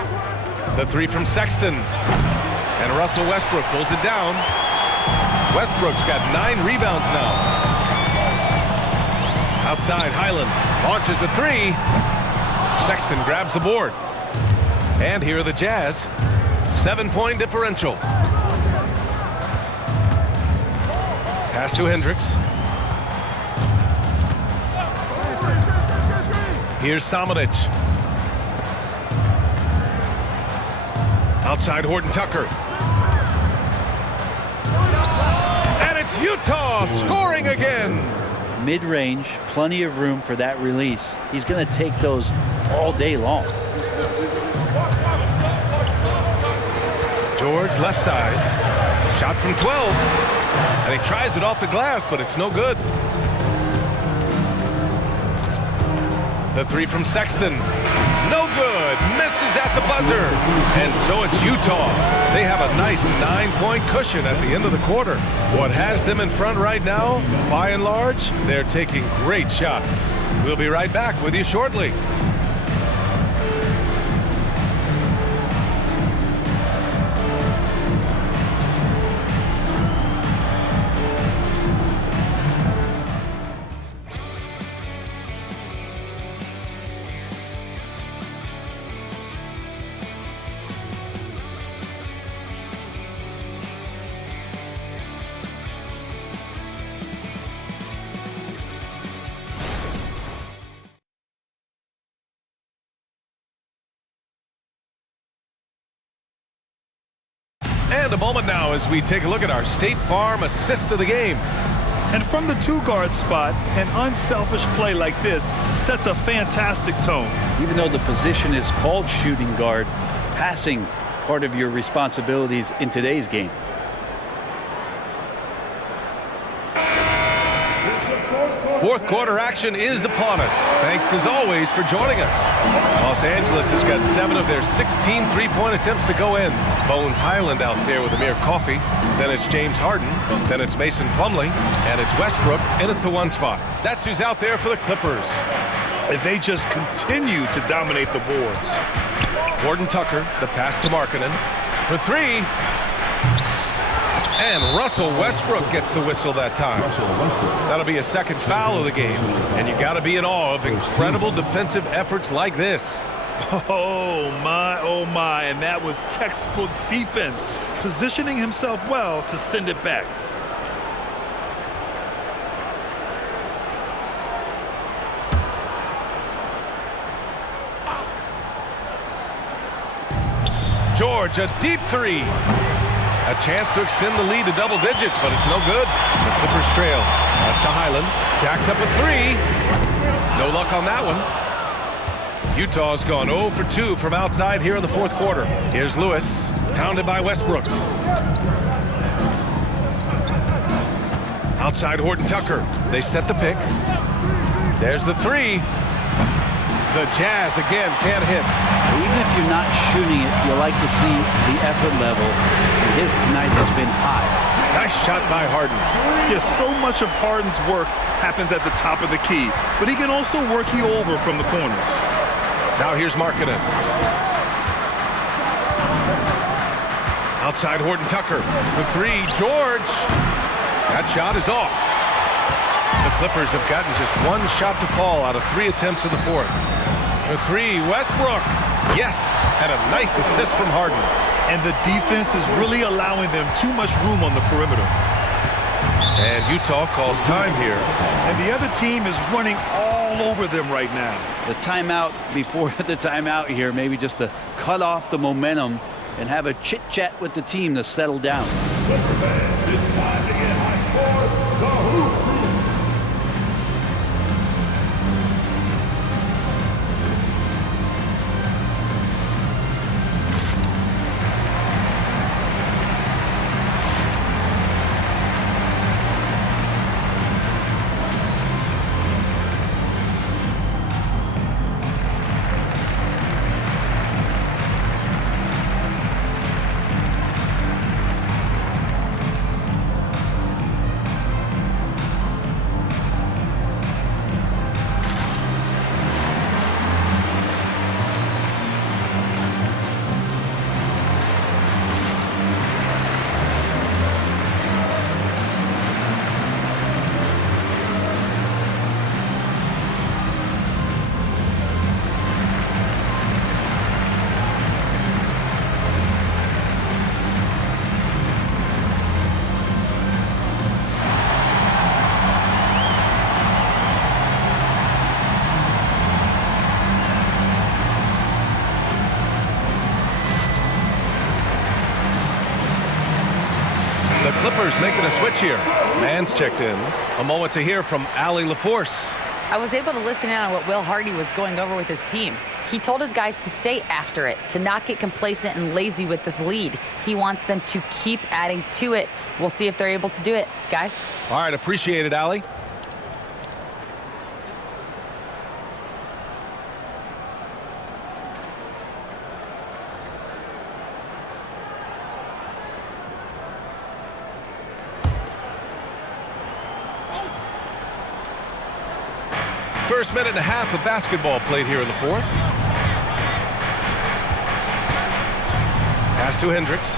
The 3 from Sexton. And Russell Westbrook pulls it down. Westbrook's got 9 rebounds now. Outside, Highland launches a 3. Sexton grabs the board. And here are the Jazz. 7-point differential. Pass to Hendricks. Here's Samanic. Outside, Horton Tucker. And it's Utah scoring again. Mid-range, plenty of room for that release. He's going to take those all day long. George left side. Shot from 12. And he tries it off the glass, but it's no good. The 3 from Sexton. No good. Misses at the buzzer. And so it's Utah. They have a nice 9-point cushion at the end of the quarter. What has them in front right now, by and large, they're taking great shots. We'll be right back with you shortly. spend a moment now as we take a look at our State Farm assist of the game. And from the two-guard spot, an unselfish play like this sets a fantastic tone. Even though the position is called shooting guard, passing part of your responsibilities in today's game. Fourth quarter action is upon us. Thanks as always for joining us. Los Angeles has got 7 of their 16 three-point attempts to go in. Bones Highland out there with Amir Coffey. Then it's James Harden. Then it's Mason Plumlee. And it's Westbrook in at the 1 spot. That's who's out there for the Clippers. And they just continue to dominate the boards. Gordon Tucker, the pass to Markkanen. For 3. And Russell Westbrook gets the whistle that time. That'll be a second foul of the game. And you got to be in awe of incredible defensive efforts like this. Oh my, and that was textbook defense, positioning himself well to send it back. George, a deep 3. A chance to extend the lead to double digits, but it's no good. The Clippers trail. Pass to Highland. Jacks up a 3. No luck on that one. Utah's gone 0 for 2 from outside here in the fourth quarter. Here's Lewis, pounded by Westbrook. Outside Horton Tucker. They set the pick. There's the 3. The Jazz again can't hit. Even if you're not shooting it, you like to see the effort level. And his tonight has been high. Nice shot by Harden. Yes, so much of Harden's work happens at the top of the key, but he can also work you over from the corners. Now here's Markkanen. Outside Horton Tucker for 3. George. That shot is off. The Clippers have gotten just 1 shot to fall out of 3 attempts in the fourth. For 3, Westbrook. Yes, and a nice assist from Harden. And the defense is really allowing them too much room on the perimeter. And Utah calls time here. And the other team is running all over them right now. The timeout before the timeout here, maybe just to cut off the momentum and have a chit-chat with the team to settle down. Clipper fans, it's time to get high score. The Hoop. Clippers making a switch here. Man's checked in. A moment to hear from Allie LaForce. I was able to listen in on what Will Hardy was going over with his team. He told his guys to stay after it, to not get complacent and lazy with this lead. He wants them to keep adding to it. We'll see if they're able to do it, guys. All right, appreciate it, Allie. First minute and a half of basketball played here in the fourth. Pass to Hendricks.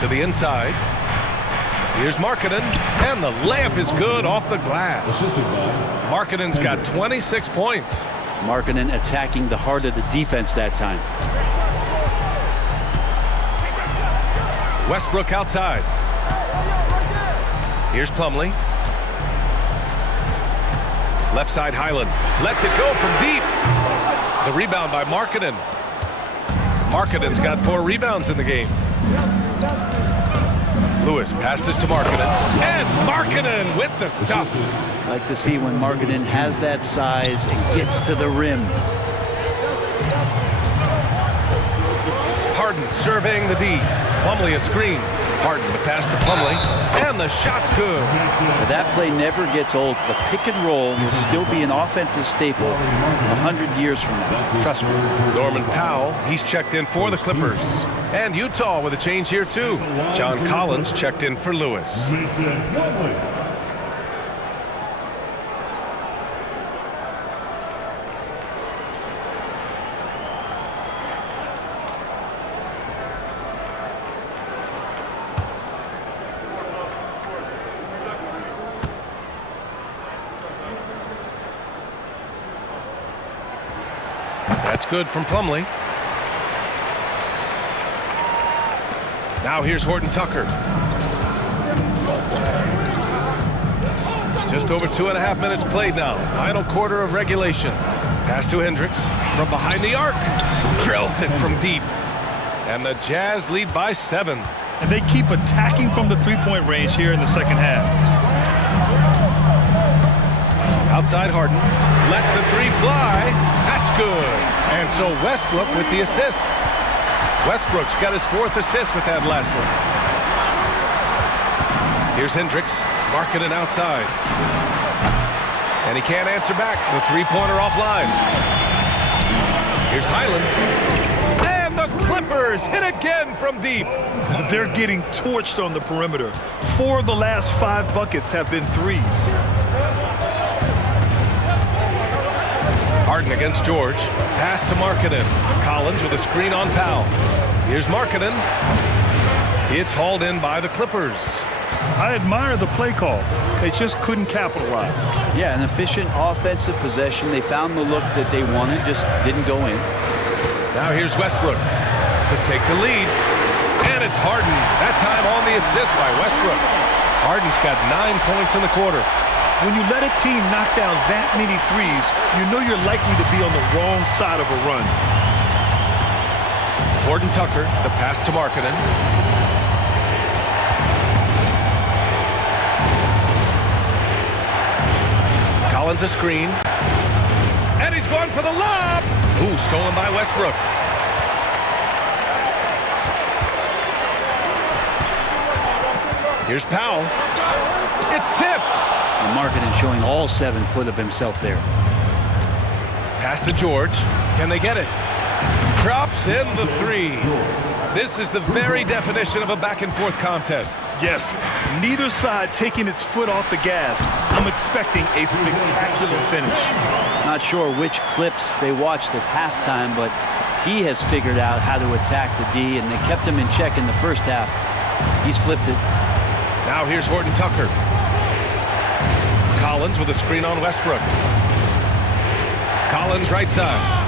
To the inside. Here's Markkanen, and the layup is good off the glass. Markkanen's got 26 points. Markkanen attacking the heart of the defense that time. Westbrook outside. Here's Plumlee. Left side Highland lets it go from deep. The rebound by Markkanen. Markkanen's got 4 rebounds in the game. Lewis passes to Markkanen, and Markkanen with the stuff. Like to see when Markkanen has that size and gets to the rim. Harden surveying the D. Plumlee a screen. Harden the pass to Plumlee, and the shot's good. But that play never gets old. The pick and roll will still be an offensive staple 100 years from now. Trust me. Norman Powell, he's checked in for the Clippers. And Utah with a change here too. John Collins checked in for Lewis. That's good from Plumlee. Now here's Horton Tucker. Just over 2.5 minutes played now. Final quarter of regulation. Pass to Hendricks from behind the arc. Drills it from deep. And the Jazz lead by 7. And they keep attacking from the three-point range here in the second half. Outside Harden. Lets the 3 fly. That's good. And so Westbrook with the assist. Westbrook's got his 4th assist with that last one. Here's Hendricks. Markkanen outside. And he can't answer back. The 3-pointer offline. Here's Highland. And the Clippers hit again from deep. They're getting torched on the perimeter. 4 of the last 5 buckets have been threes. Harden against George. Pass to Markkanen. Collins with a screen on Powell. Here's Markkanen. It's hauled in by the Clippers. I admire the play call. They just couldn't capitalize. Yeah, an efficient offensive possession. They found the look that they wanted, just didn't go in. Now here's Westbrook to take the lead. And it's Harden. That time on the assist by Westbrook. Harden's got 9 points in the quarter. When you let a team knock down that many threes, you know you're likely to be on the wrong side of a run. Horton Tucker, the pass to Markkanen. Collins a screen. And he's going for the lob. Ooh, stolen by Westbrook. Here's Powell. It's tipped. And Markkanen showing all 7 foot of himself there. Pass to George. Can they get it? Drops in the 3. This is the very definition of a back-and-forth contest. Yes, neither side taking its foot off the gas. I'm expecting a spectacular finish. Not sure which clips they watched at halftime, but he has figured out how to attack the D, and they kept him in check in the first half. He's flipped it. Now here's Horton Tucker. Collins with a screen on Westbrook. Collins right side.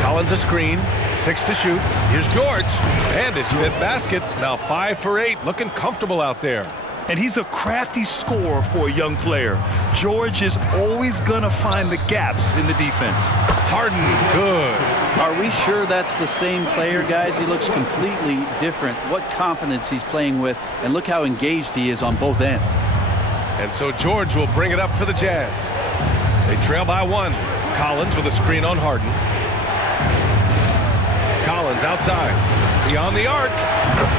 Collins a screen. 6 to shoot. Here's George. And his 5th basket. Now 5 for 8. Looking comfortable out there. And he's a crafty scorer for a young player. George is always going to find the gaps in the defense. Harden, good. Are we sure that's the same player, guys? He looks completely different. What confidence he's playing with, and look how engaged he is on both ends. And so George will bring it up for the Jazz. They trail by 1. Collins with a screen on Harden. Collins outside. Beyond the arc.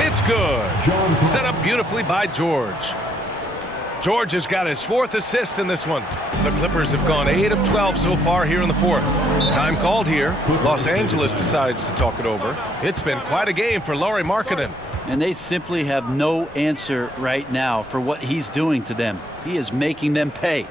It's good. Set up beautifully by George. George has got his 4th assist in this one. The Clippers have gone 8 of 12 so far here in the 4th. Time called here. Los Angeles decides to talk it over. It's been quite a game for Lauri Markkanen. And they simply have no answer right now for what he's doing to them. He is making them pay.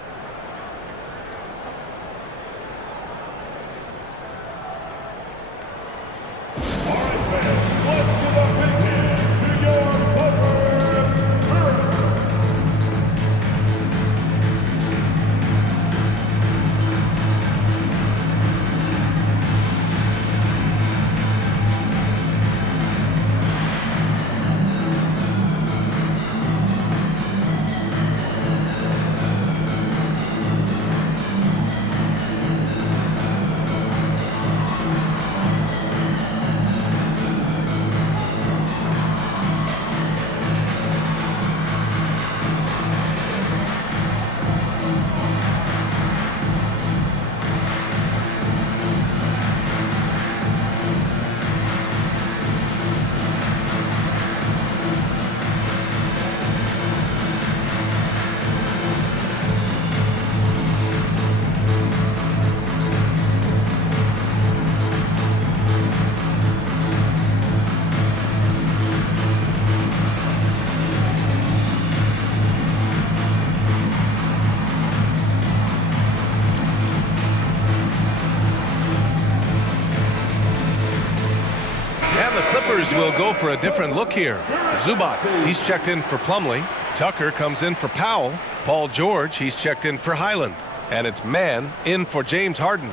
will go for a different look here. Zubats, he's checked in for Plumlee. Tucker comes in for Powell. Paul George, he's checked in for Highland. And it's Mann in for James Harden.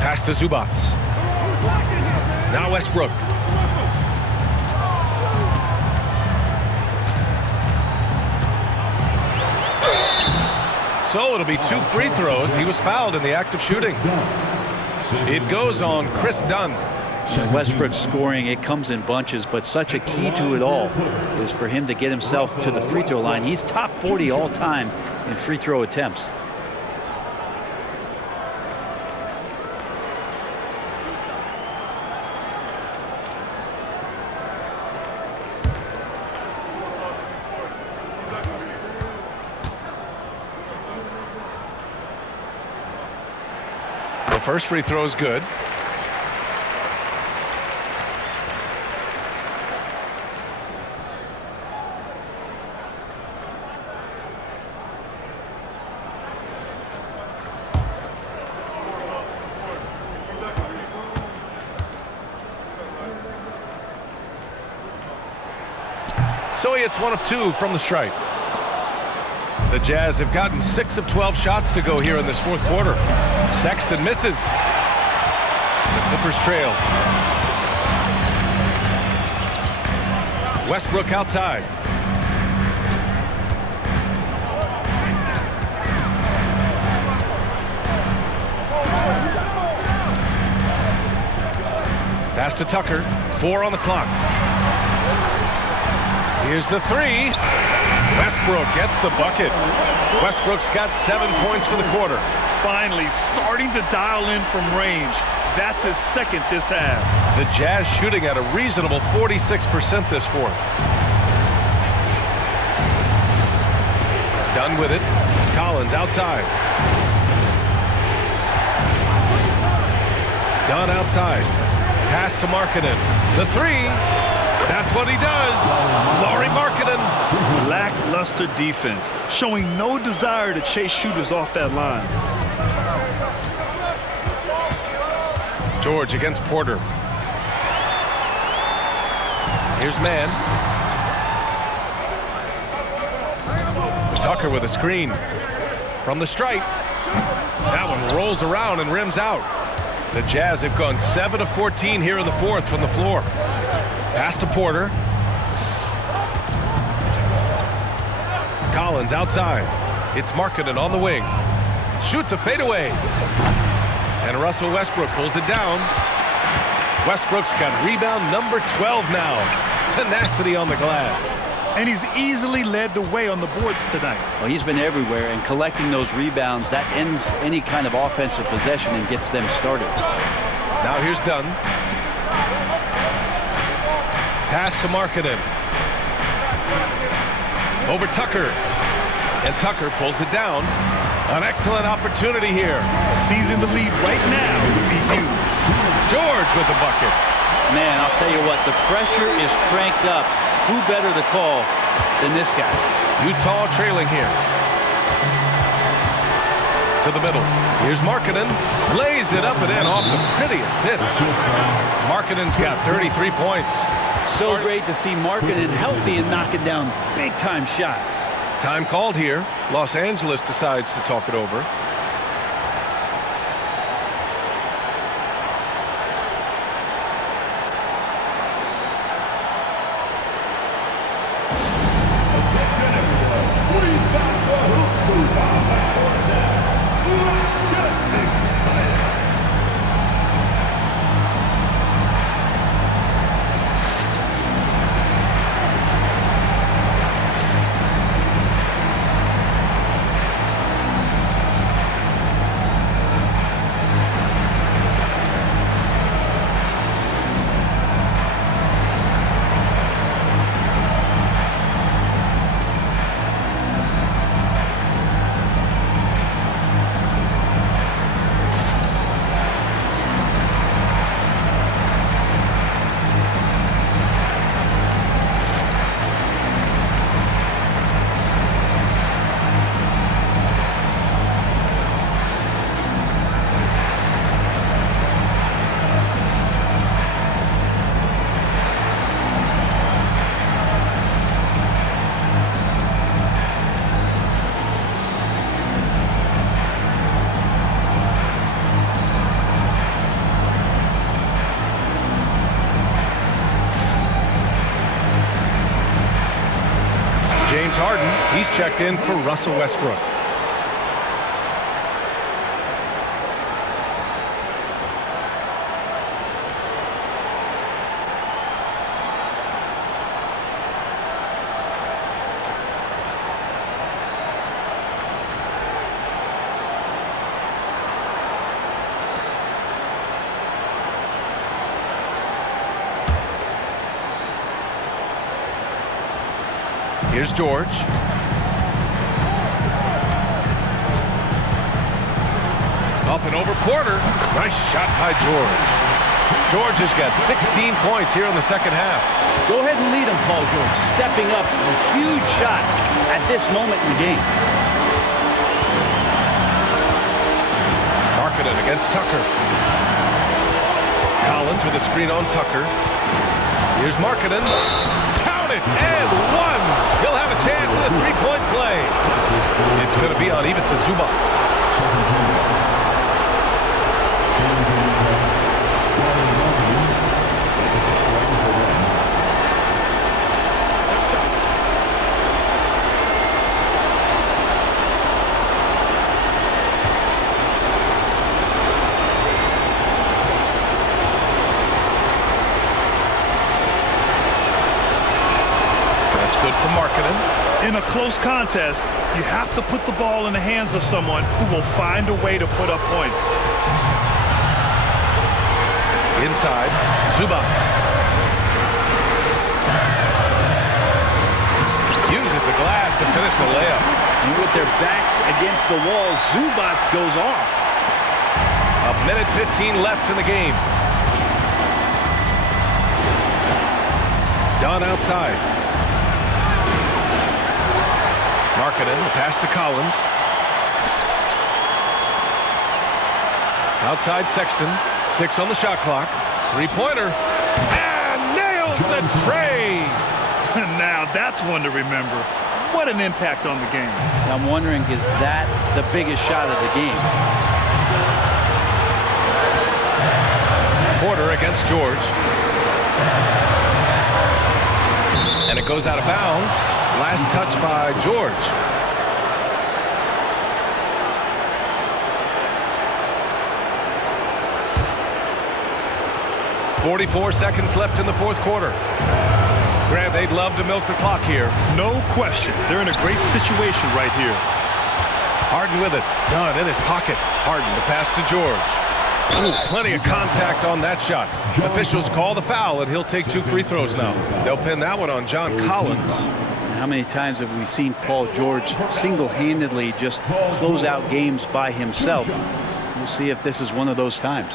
Pass to Zubats. Now Westbrook. So it'll be 2 free throws. He was fouled in the act of shooting. It goes on Chris Dunn. Westbrook scoring, it comes in bunches, but such a key to it all is for him to get himself to the free throw line. He's top 40 all time in free throw attempts. The first free throw is good. So he hits 1 of 2 from the stripe. The Jazz have gotten 6 of 12 shots to go here in this fourth quarter. Sexton misses. The Clippers trail. Westbrook outside. Pass to Tucker. 4 on the clock. Here's the 3. Westbrook gets the bucket. Westbrook's got 7 points for the quarter. Finally starting to dial in from range. That's his second this half. The Jazz shooting at a reasonable 46% this fourth. Done with it. Collins outside. Dunn outside. Pass to Markkanen. The 3. That's what he does. Lauri Markkanen. Lackluster defense, showing no desire to chase shooters off that line. George against Porter. Here's Mann. Tucker with a screen. From the stripe. That one rolls around and rims out. The Jazz have gone 7 of 14 here in the fourth from the floor. Pass to Porter. Collins outside. It's Markkanen on the wing. Shoots a fadeaway. And Russell Westbrook pulls it down. Westbrook's got rebound number 12 now. Tenacity on the glass. And he's easily led the way on the boards tonight. Well, he's been everywhere, and collecting those rebounds, that ends any kind of offensive possession and gets them started. Now here's Dunn. Pass to Markkanen. Over Tucker. And Tucker pulls it down. An excellent opportunity here. Seizing the lead right now would be huge. George with the bucket. Man, I'll tell you what, the pressure is cranked up. Who better to call than this guy? Utah trailing here. To the middle. Here's Markkanen. Lays it up and in off the pretty assist. Markkanen's got 33 points. So great to see Markkanen healthy and knocking down big-time shots. Time called here. Los Angeles decides to talk it over. checked in for Russell Westbrook. Here's George. Up and over Porter. Nice shot by George. George has got 16 points here in the second half. Go ahead and lead him, Paul George. Stepping up, a huge shot at this moment in the game. Markkanen against Tucker. Collins with a screen on Tucker. Here's Markkanen. Count it, and one. He'll have a chance at a three-point play. It's going to be on Ivica Zubac. For Markkanen. In a close contest, you have to put the ball in the hands of someone who will find a way to put up points. Inside, Zubac. Uses the glass to finish the layup. And with their backs against the wall, Zubac goes off. A minute 15 left in the game. Dunn outside. Markkanen, the pass to Collins. Outside Sexton. 6 on the shot clock. Three-pointer. And nails the tray. Now that's one to remember. What an impact on the game. I'm wondering, is that the biggest shot of the game? Porter against George. And it goes out of bounds. Last touch by George. .44 seconds left in the fourth quarter. Grant, they'd love to milk the clock here. No question. They're in a great situation right here. Harden with it. Dunn in his pocket. Harden, the pass to George. Ooh, plenty of contact on that shot. Officials call the foul, and he'll take 2 free throws now. They'll pin that one on John Collins. How many times have we seen Paul George single-handedly just close out games by himself? We'll see if this is one of those times.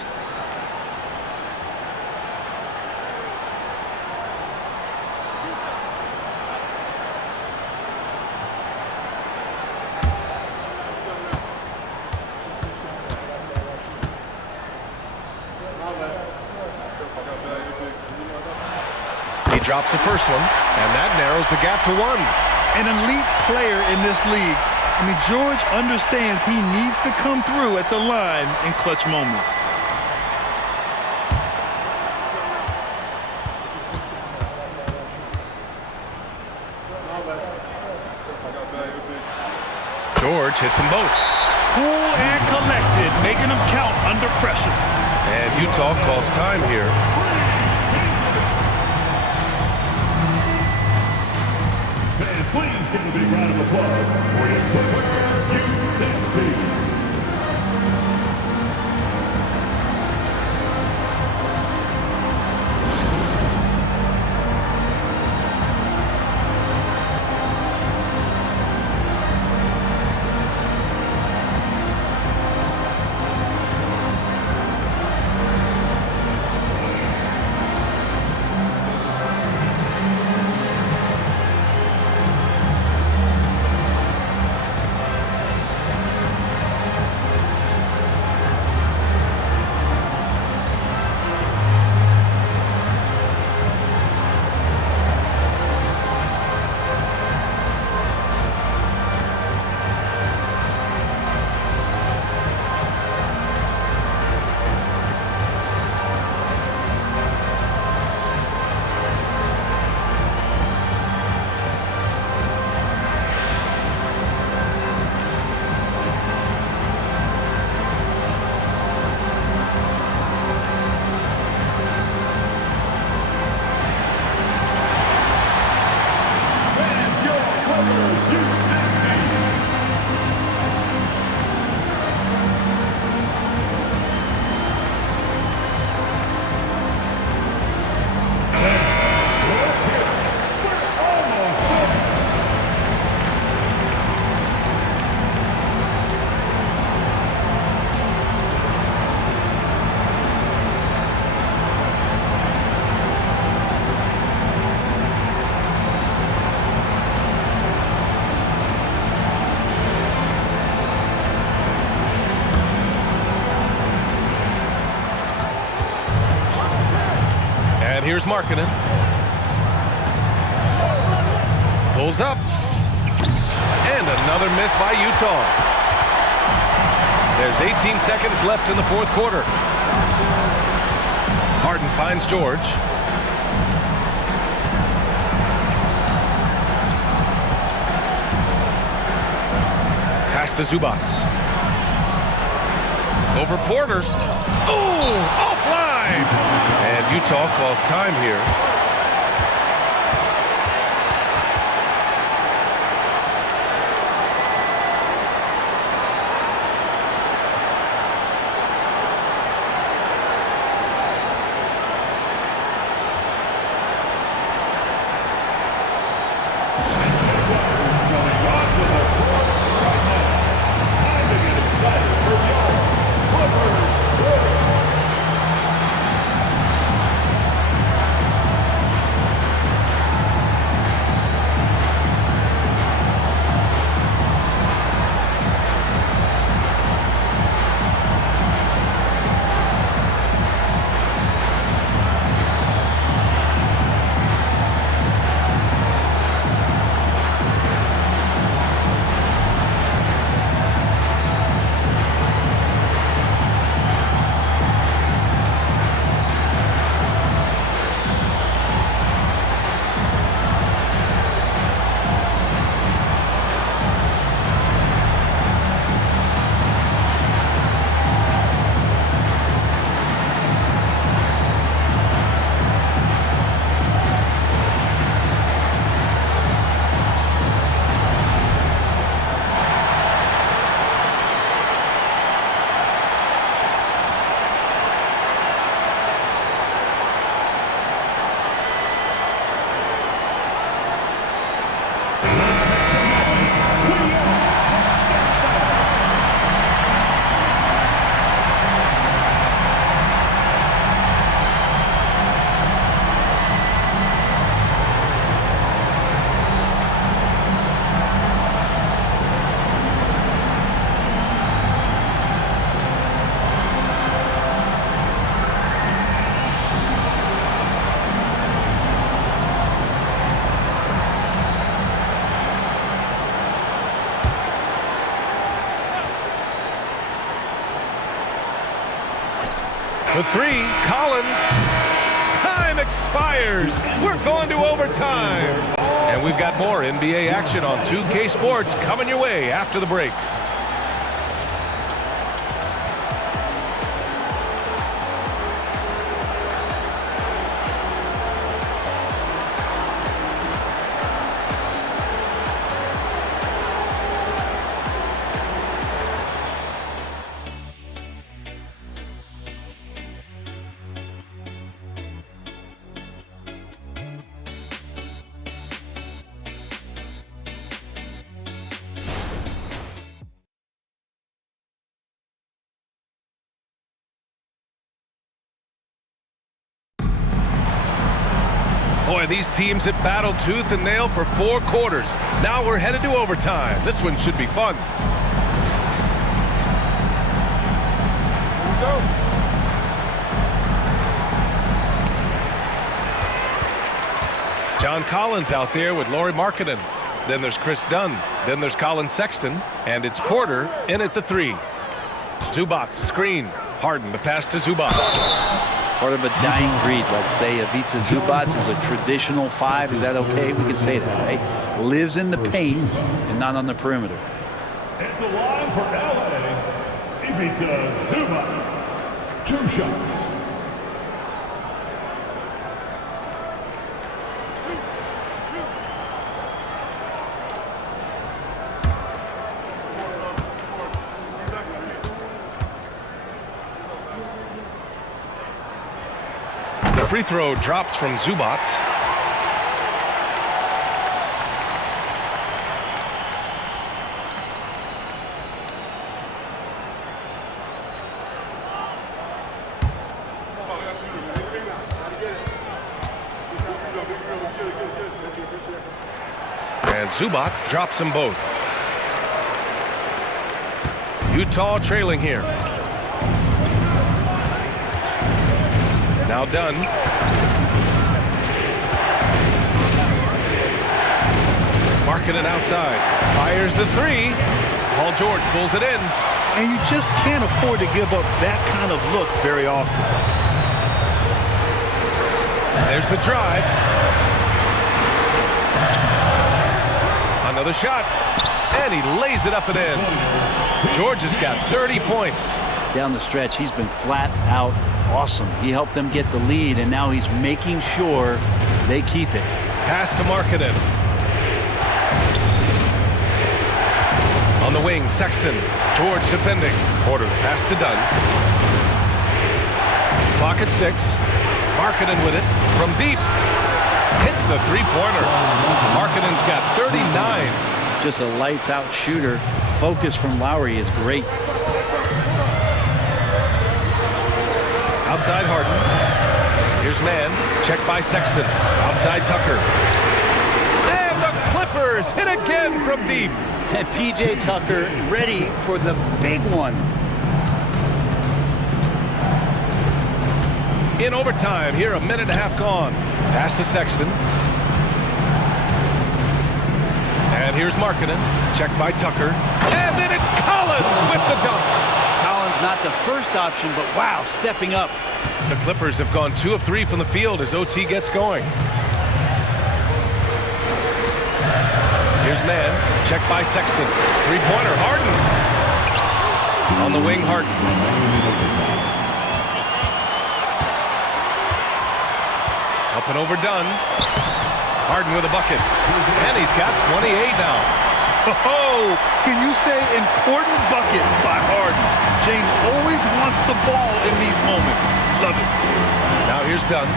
He drops the first one, and that narrows the gap to 1. An elite player in this league. I mean, George understands he needs to come through at the line in clutch moments. George hits them both. Cool and collected, making them count under pressure. And Utah calls time here. Please give a big round of applause for your footwear USP. And here's Markkanen. Pulls up. And another miss by Utah. There's 18 seconds left in the fourth quarter. Harden finds George. Pass to Zubac. Over Porter. Oh, offline. And Utah calls time here. For three, Collins. Time expires. We're going to overtime. And we've got more NBA action on 2K Sports coming your way after the break. Boy, these teams have battled tooth and nail for 4 quarters. Now we're headed to overtime. This one should be fun. Here we go. John Collins out there with Lauri Markkanen. Then there's Chris Dunn. Then there's Colin Sexton. And it's Porter in at the 3. Zubac, screen. Harden, the pass to Zubac. Part of a dying breed, let's say. Ivica Zubac is a traditional 5. Is that okay? We can say that, right? Lives in the paint and not on the perimeter. At the line for LA, Ivica Zubac. 2 shots. The free throw drops from Zubac. And Zubac drops them both. Utah trailing here. Now Dunn. Markkanen outside. Fires the three. Paul George pulls it in. And you just can't afford to give up that kind of look very often. There's the drive. Another shot. And he lays it up and in. George has got 30 points. Down the stretch, he's been flat out awesome. He helped them get the lead, and now he's making sure they keep it. Pass to Markkanen. On the wing, Sexton. George defending. Porter pass to Dunn. Clock at 6. Markkanen with it from deep. Hits a three-pointer. Markkanen's got 39. Just a lights-out shooter. Focus from Lowry is great. Outside Harden. Here's Mann. Check by Sexton. Outside Tucker. And the Clippers hit again from deep. And P.J. Tucker ready for the big one. In overtime, here a minute and a half gone. Pass to Sexton. And here's Markkanen. Check by Tucker. And then it's Collins with the dunk. Collins not the first option, but wow, stepping up. The Clippers have gone 2 of 3 from the field as OT gets going. Here's Mann. Check by Sexton. Three-pointer. Harden. On the wing, Harden. Up and over Dunn. Harden with a bucket. And he's got 28 now. Oh, can you say important bucket by Harden? James always wants the ball in these moments. Love it. Now here's Dunn.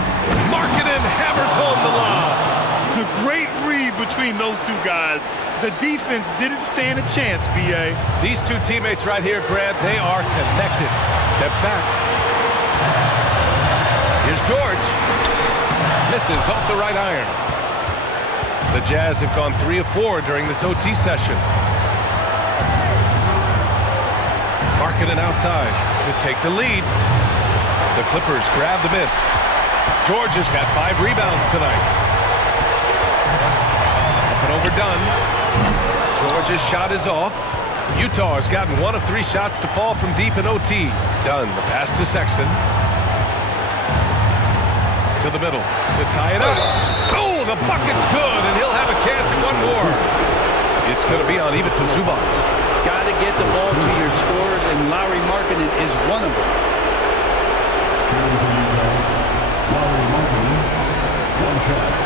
Markkanen hammers home the lob. A great read between those two guys. The defense didn't stand a chance, B.A. These two teammates right here, Grant, they are connected. Steps back. Here's George. Misses off the right iron. The Jazz have gone 3 of 4 during this OT session. Markkanen outside to take the lead. The Clippers grab the miss. George has got 5 rebounds tonight. Up and over Dunn. George's shot is off. Utah has gotten 1 of 3 shots to fall from deep in OT. Dunn, the pass to Sexton. To the middle to tie it up. Oh, the bucket's good, and he'll have a chance at one more. It's going to be on Ivica Zubac. Got to get the ball to your scorers, and Lauri Markkanen is one of them. Lauri Markkanen, 1 shot.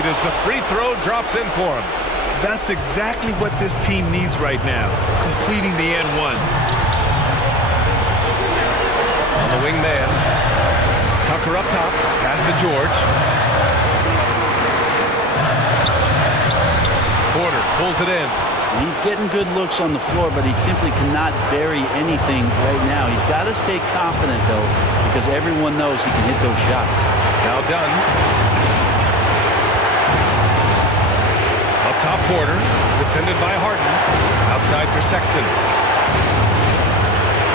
As the free throw drops in for him. That's exactly what this team needs right now, completing the N1. On the wing man. Tucker up top. Pass to George. Porter pulls it in. He's getting good looks on the floor, but he simply cannot bury anything right now. He's got to stay confident, though, because everyone knows he can hit those shots. Now Dunn. Top Porter, defended by Harden. Outside for Sexton.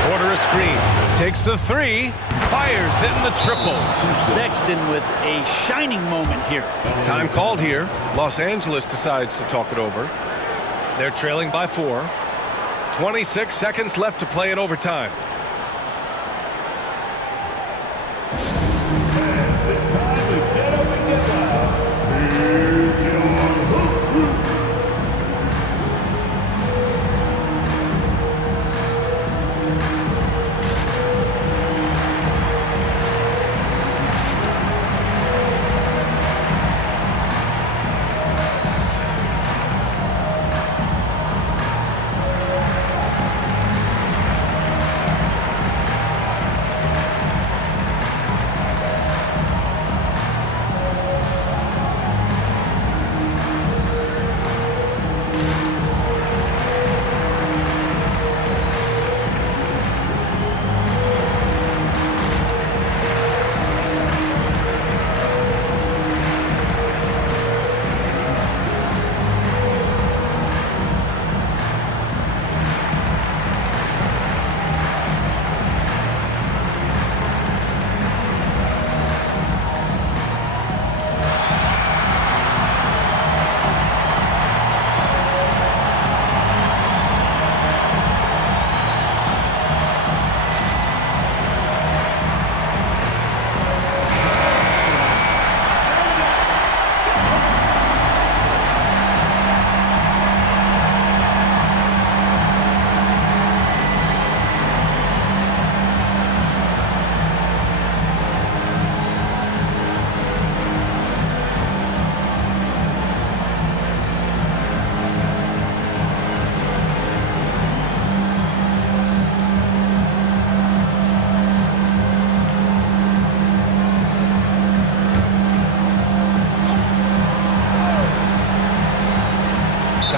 Porter a screen. Takes the 3. Fires in the triple. Sexton with a shining moment here. Time called here. Los Angeles decides to talk it over. They're trailing by 4. 26 seconds left to play in overtime.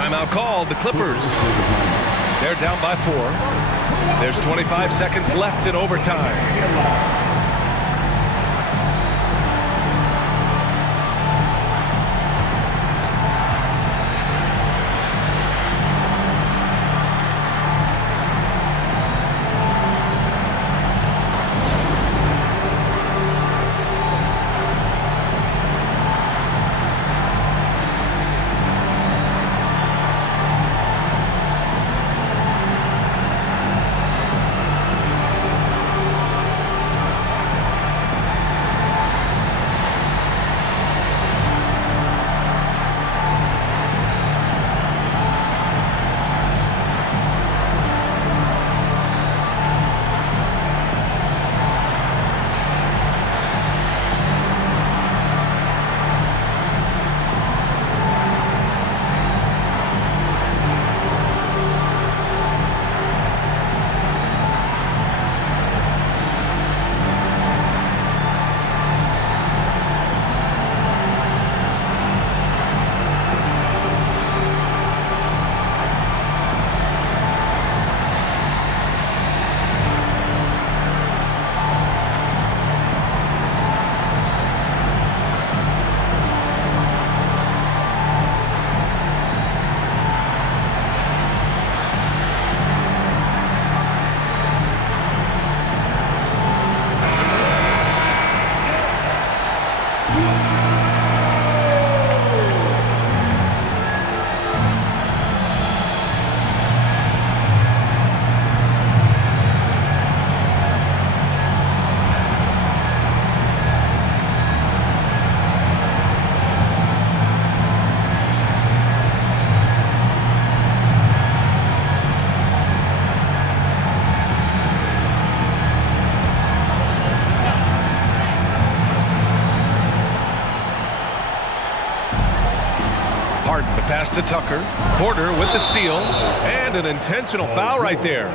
Timeout called. The Clippers. They're down by 4. There's 25 seconds left in overtime. Pass to Tucker. Porter with the steal. And an intentional foul right there.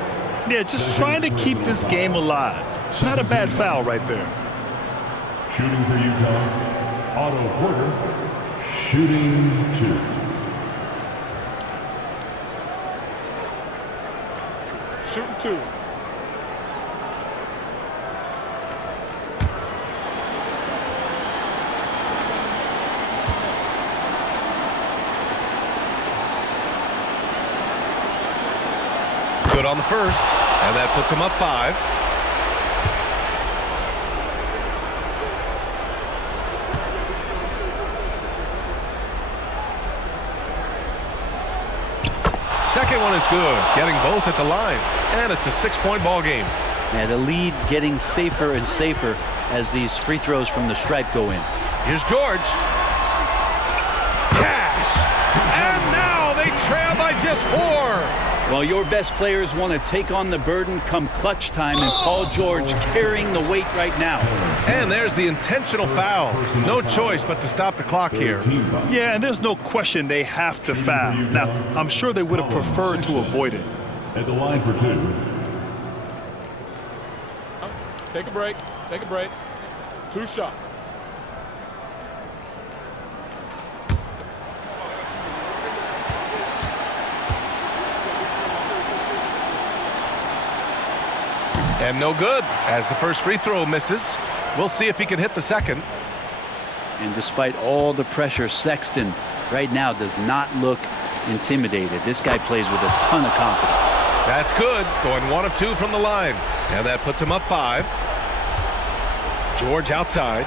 Yeah, just trying to keep this game alive. Not a bad foul right there. Shooting for Utah, Otto Porter. Shooting 2. Shooting 2. Good on the first, and that puts him up 5. Second one is good, getting both at the line, and it's a 6-point ball game. Yeah, the lead getting safer and safer as these free throws from the stripe go in. Here's George. Cash, and now they trail by just 4. Well, your best players want to take on the burden come clutch time, and Paul George carrying the weight right now. And there's the intentional foul. No choice but to stop the clock here. Yeah, and there's no question they have to foul. Now, I'm sure they would have preferred to avoid it. At the line for 2. Take a break. Take a break. 2 shots. And no good, as the first free throw misses. We'll see if he can hit the second. And despite all the pressure, Sexton right now does not look intimidated. This guy plays with a ton of confidence. That's good, going 1 of 2 from the line. And that puts him up 5. George outside.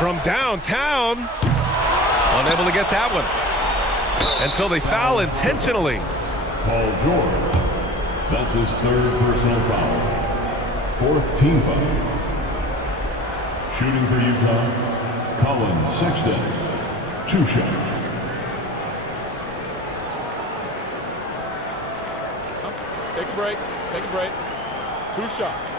From downtown. Unable to get that one. And so they foul intentionally. Paul George. That's his 3rd personal foul. 4th team foul. Shooting for Utah, Colin Sexton. 2 shots. Take a break. Take a break. 2 shots.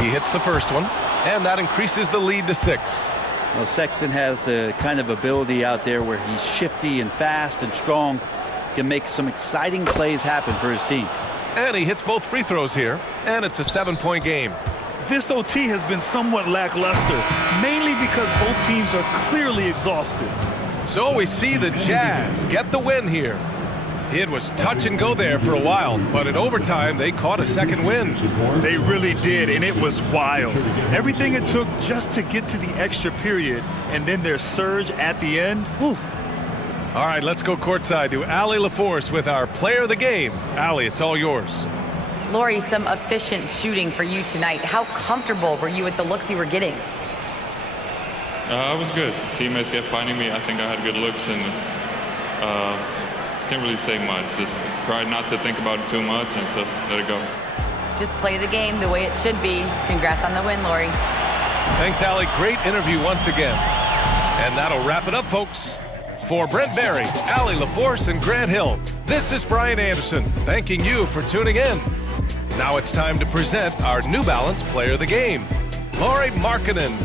He hits the first one, and that increases the lead to 6. Well, Sexton has the kind of ability out there where he's shifty and fast and strong, can make some exciting plays happen for his team. And he hits both free throws here, and it's a 7-point game. This OT has been somewhat lackluster, mainly because both teams are clearly exhausted. So we see the Jazz get the win here. It was touch and go there for a while, but in overtime, they caught a second win. They really did, and it was wild. Everything it took just to get to the extra period, and then their surge at the end. Whew. All right, let's go courtside to Allie LaForce with our player of the game. Allie, it's all yours. Lori, some efficient shooting for you tonight. How comfortable were you with the looks you were getting? I was good. Teammates kept finding me. I think I had good looks, and can't really say much. Just try not to think about it too much and just let it go. Just play the game the way it should be. Congrats on the win, Lori. Thanks, Allie. Great interview once again. And that'll wrap it up, folks. For Brent Barry, Allie LaForce, and Grant Hill, this is Brian Anderson, thanking you for tuning in. Now it's time to present our New Balance Player of the Game, Lauri Markkanen.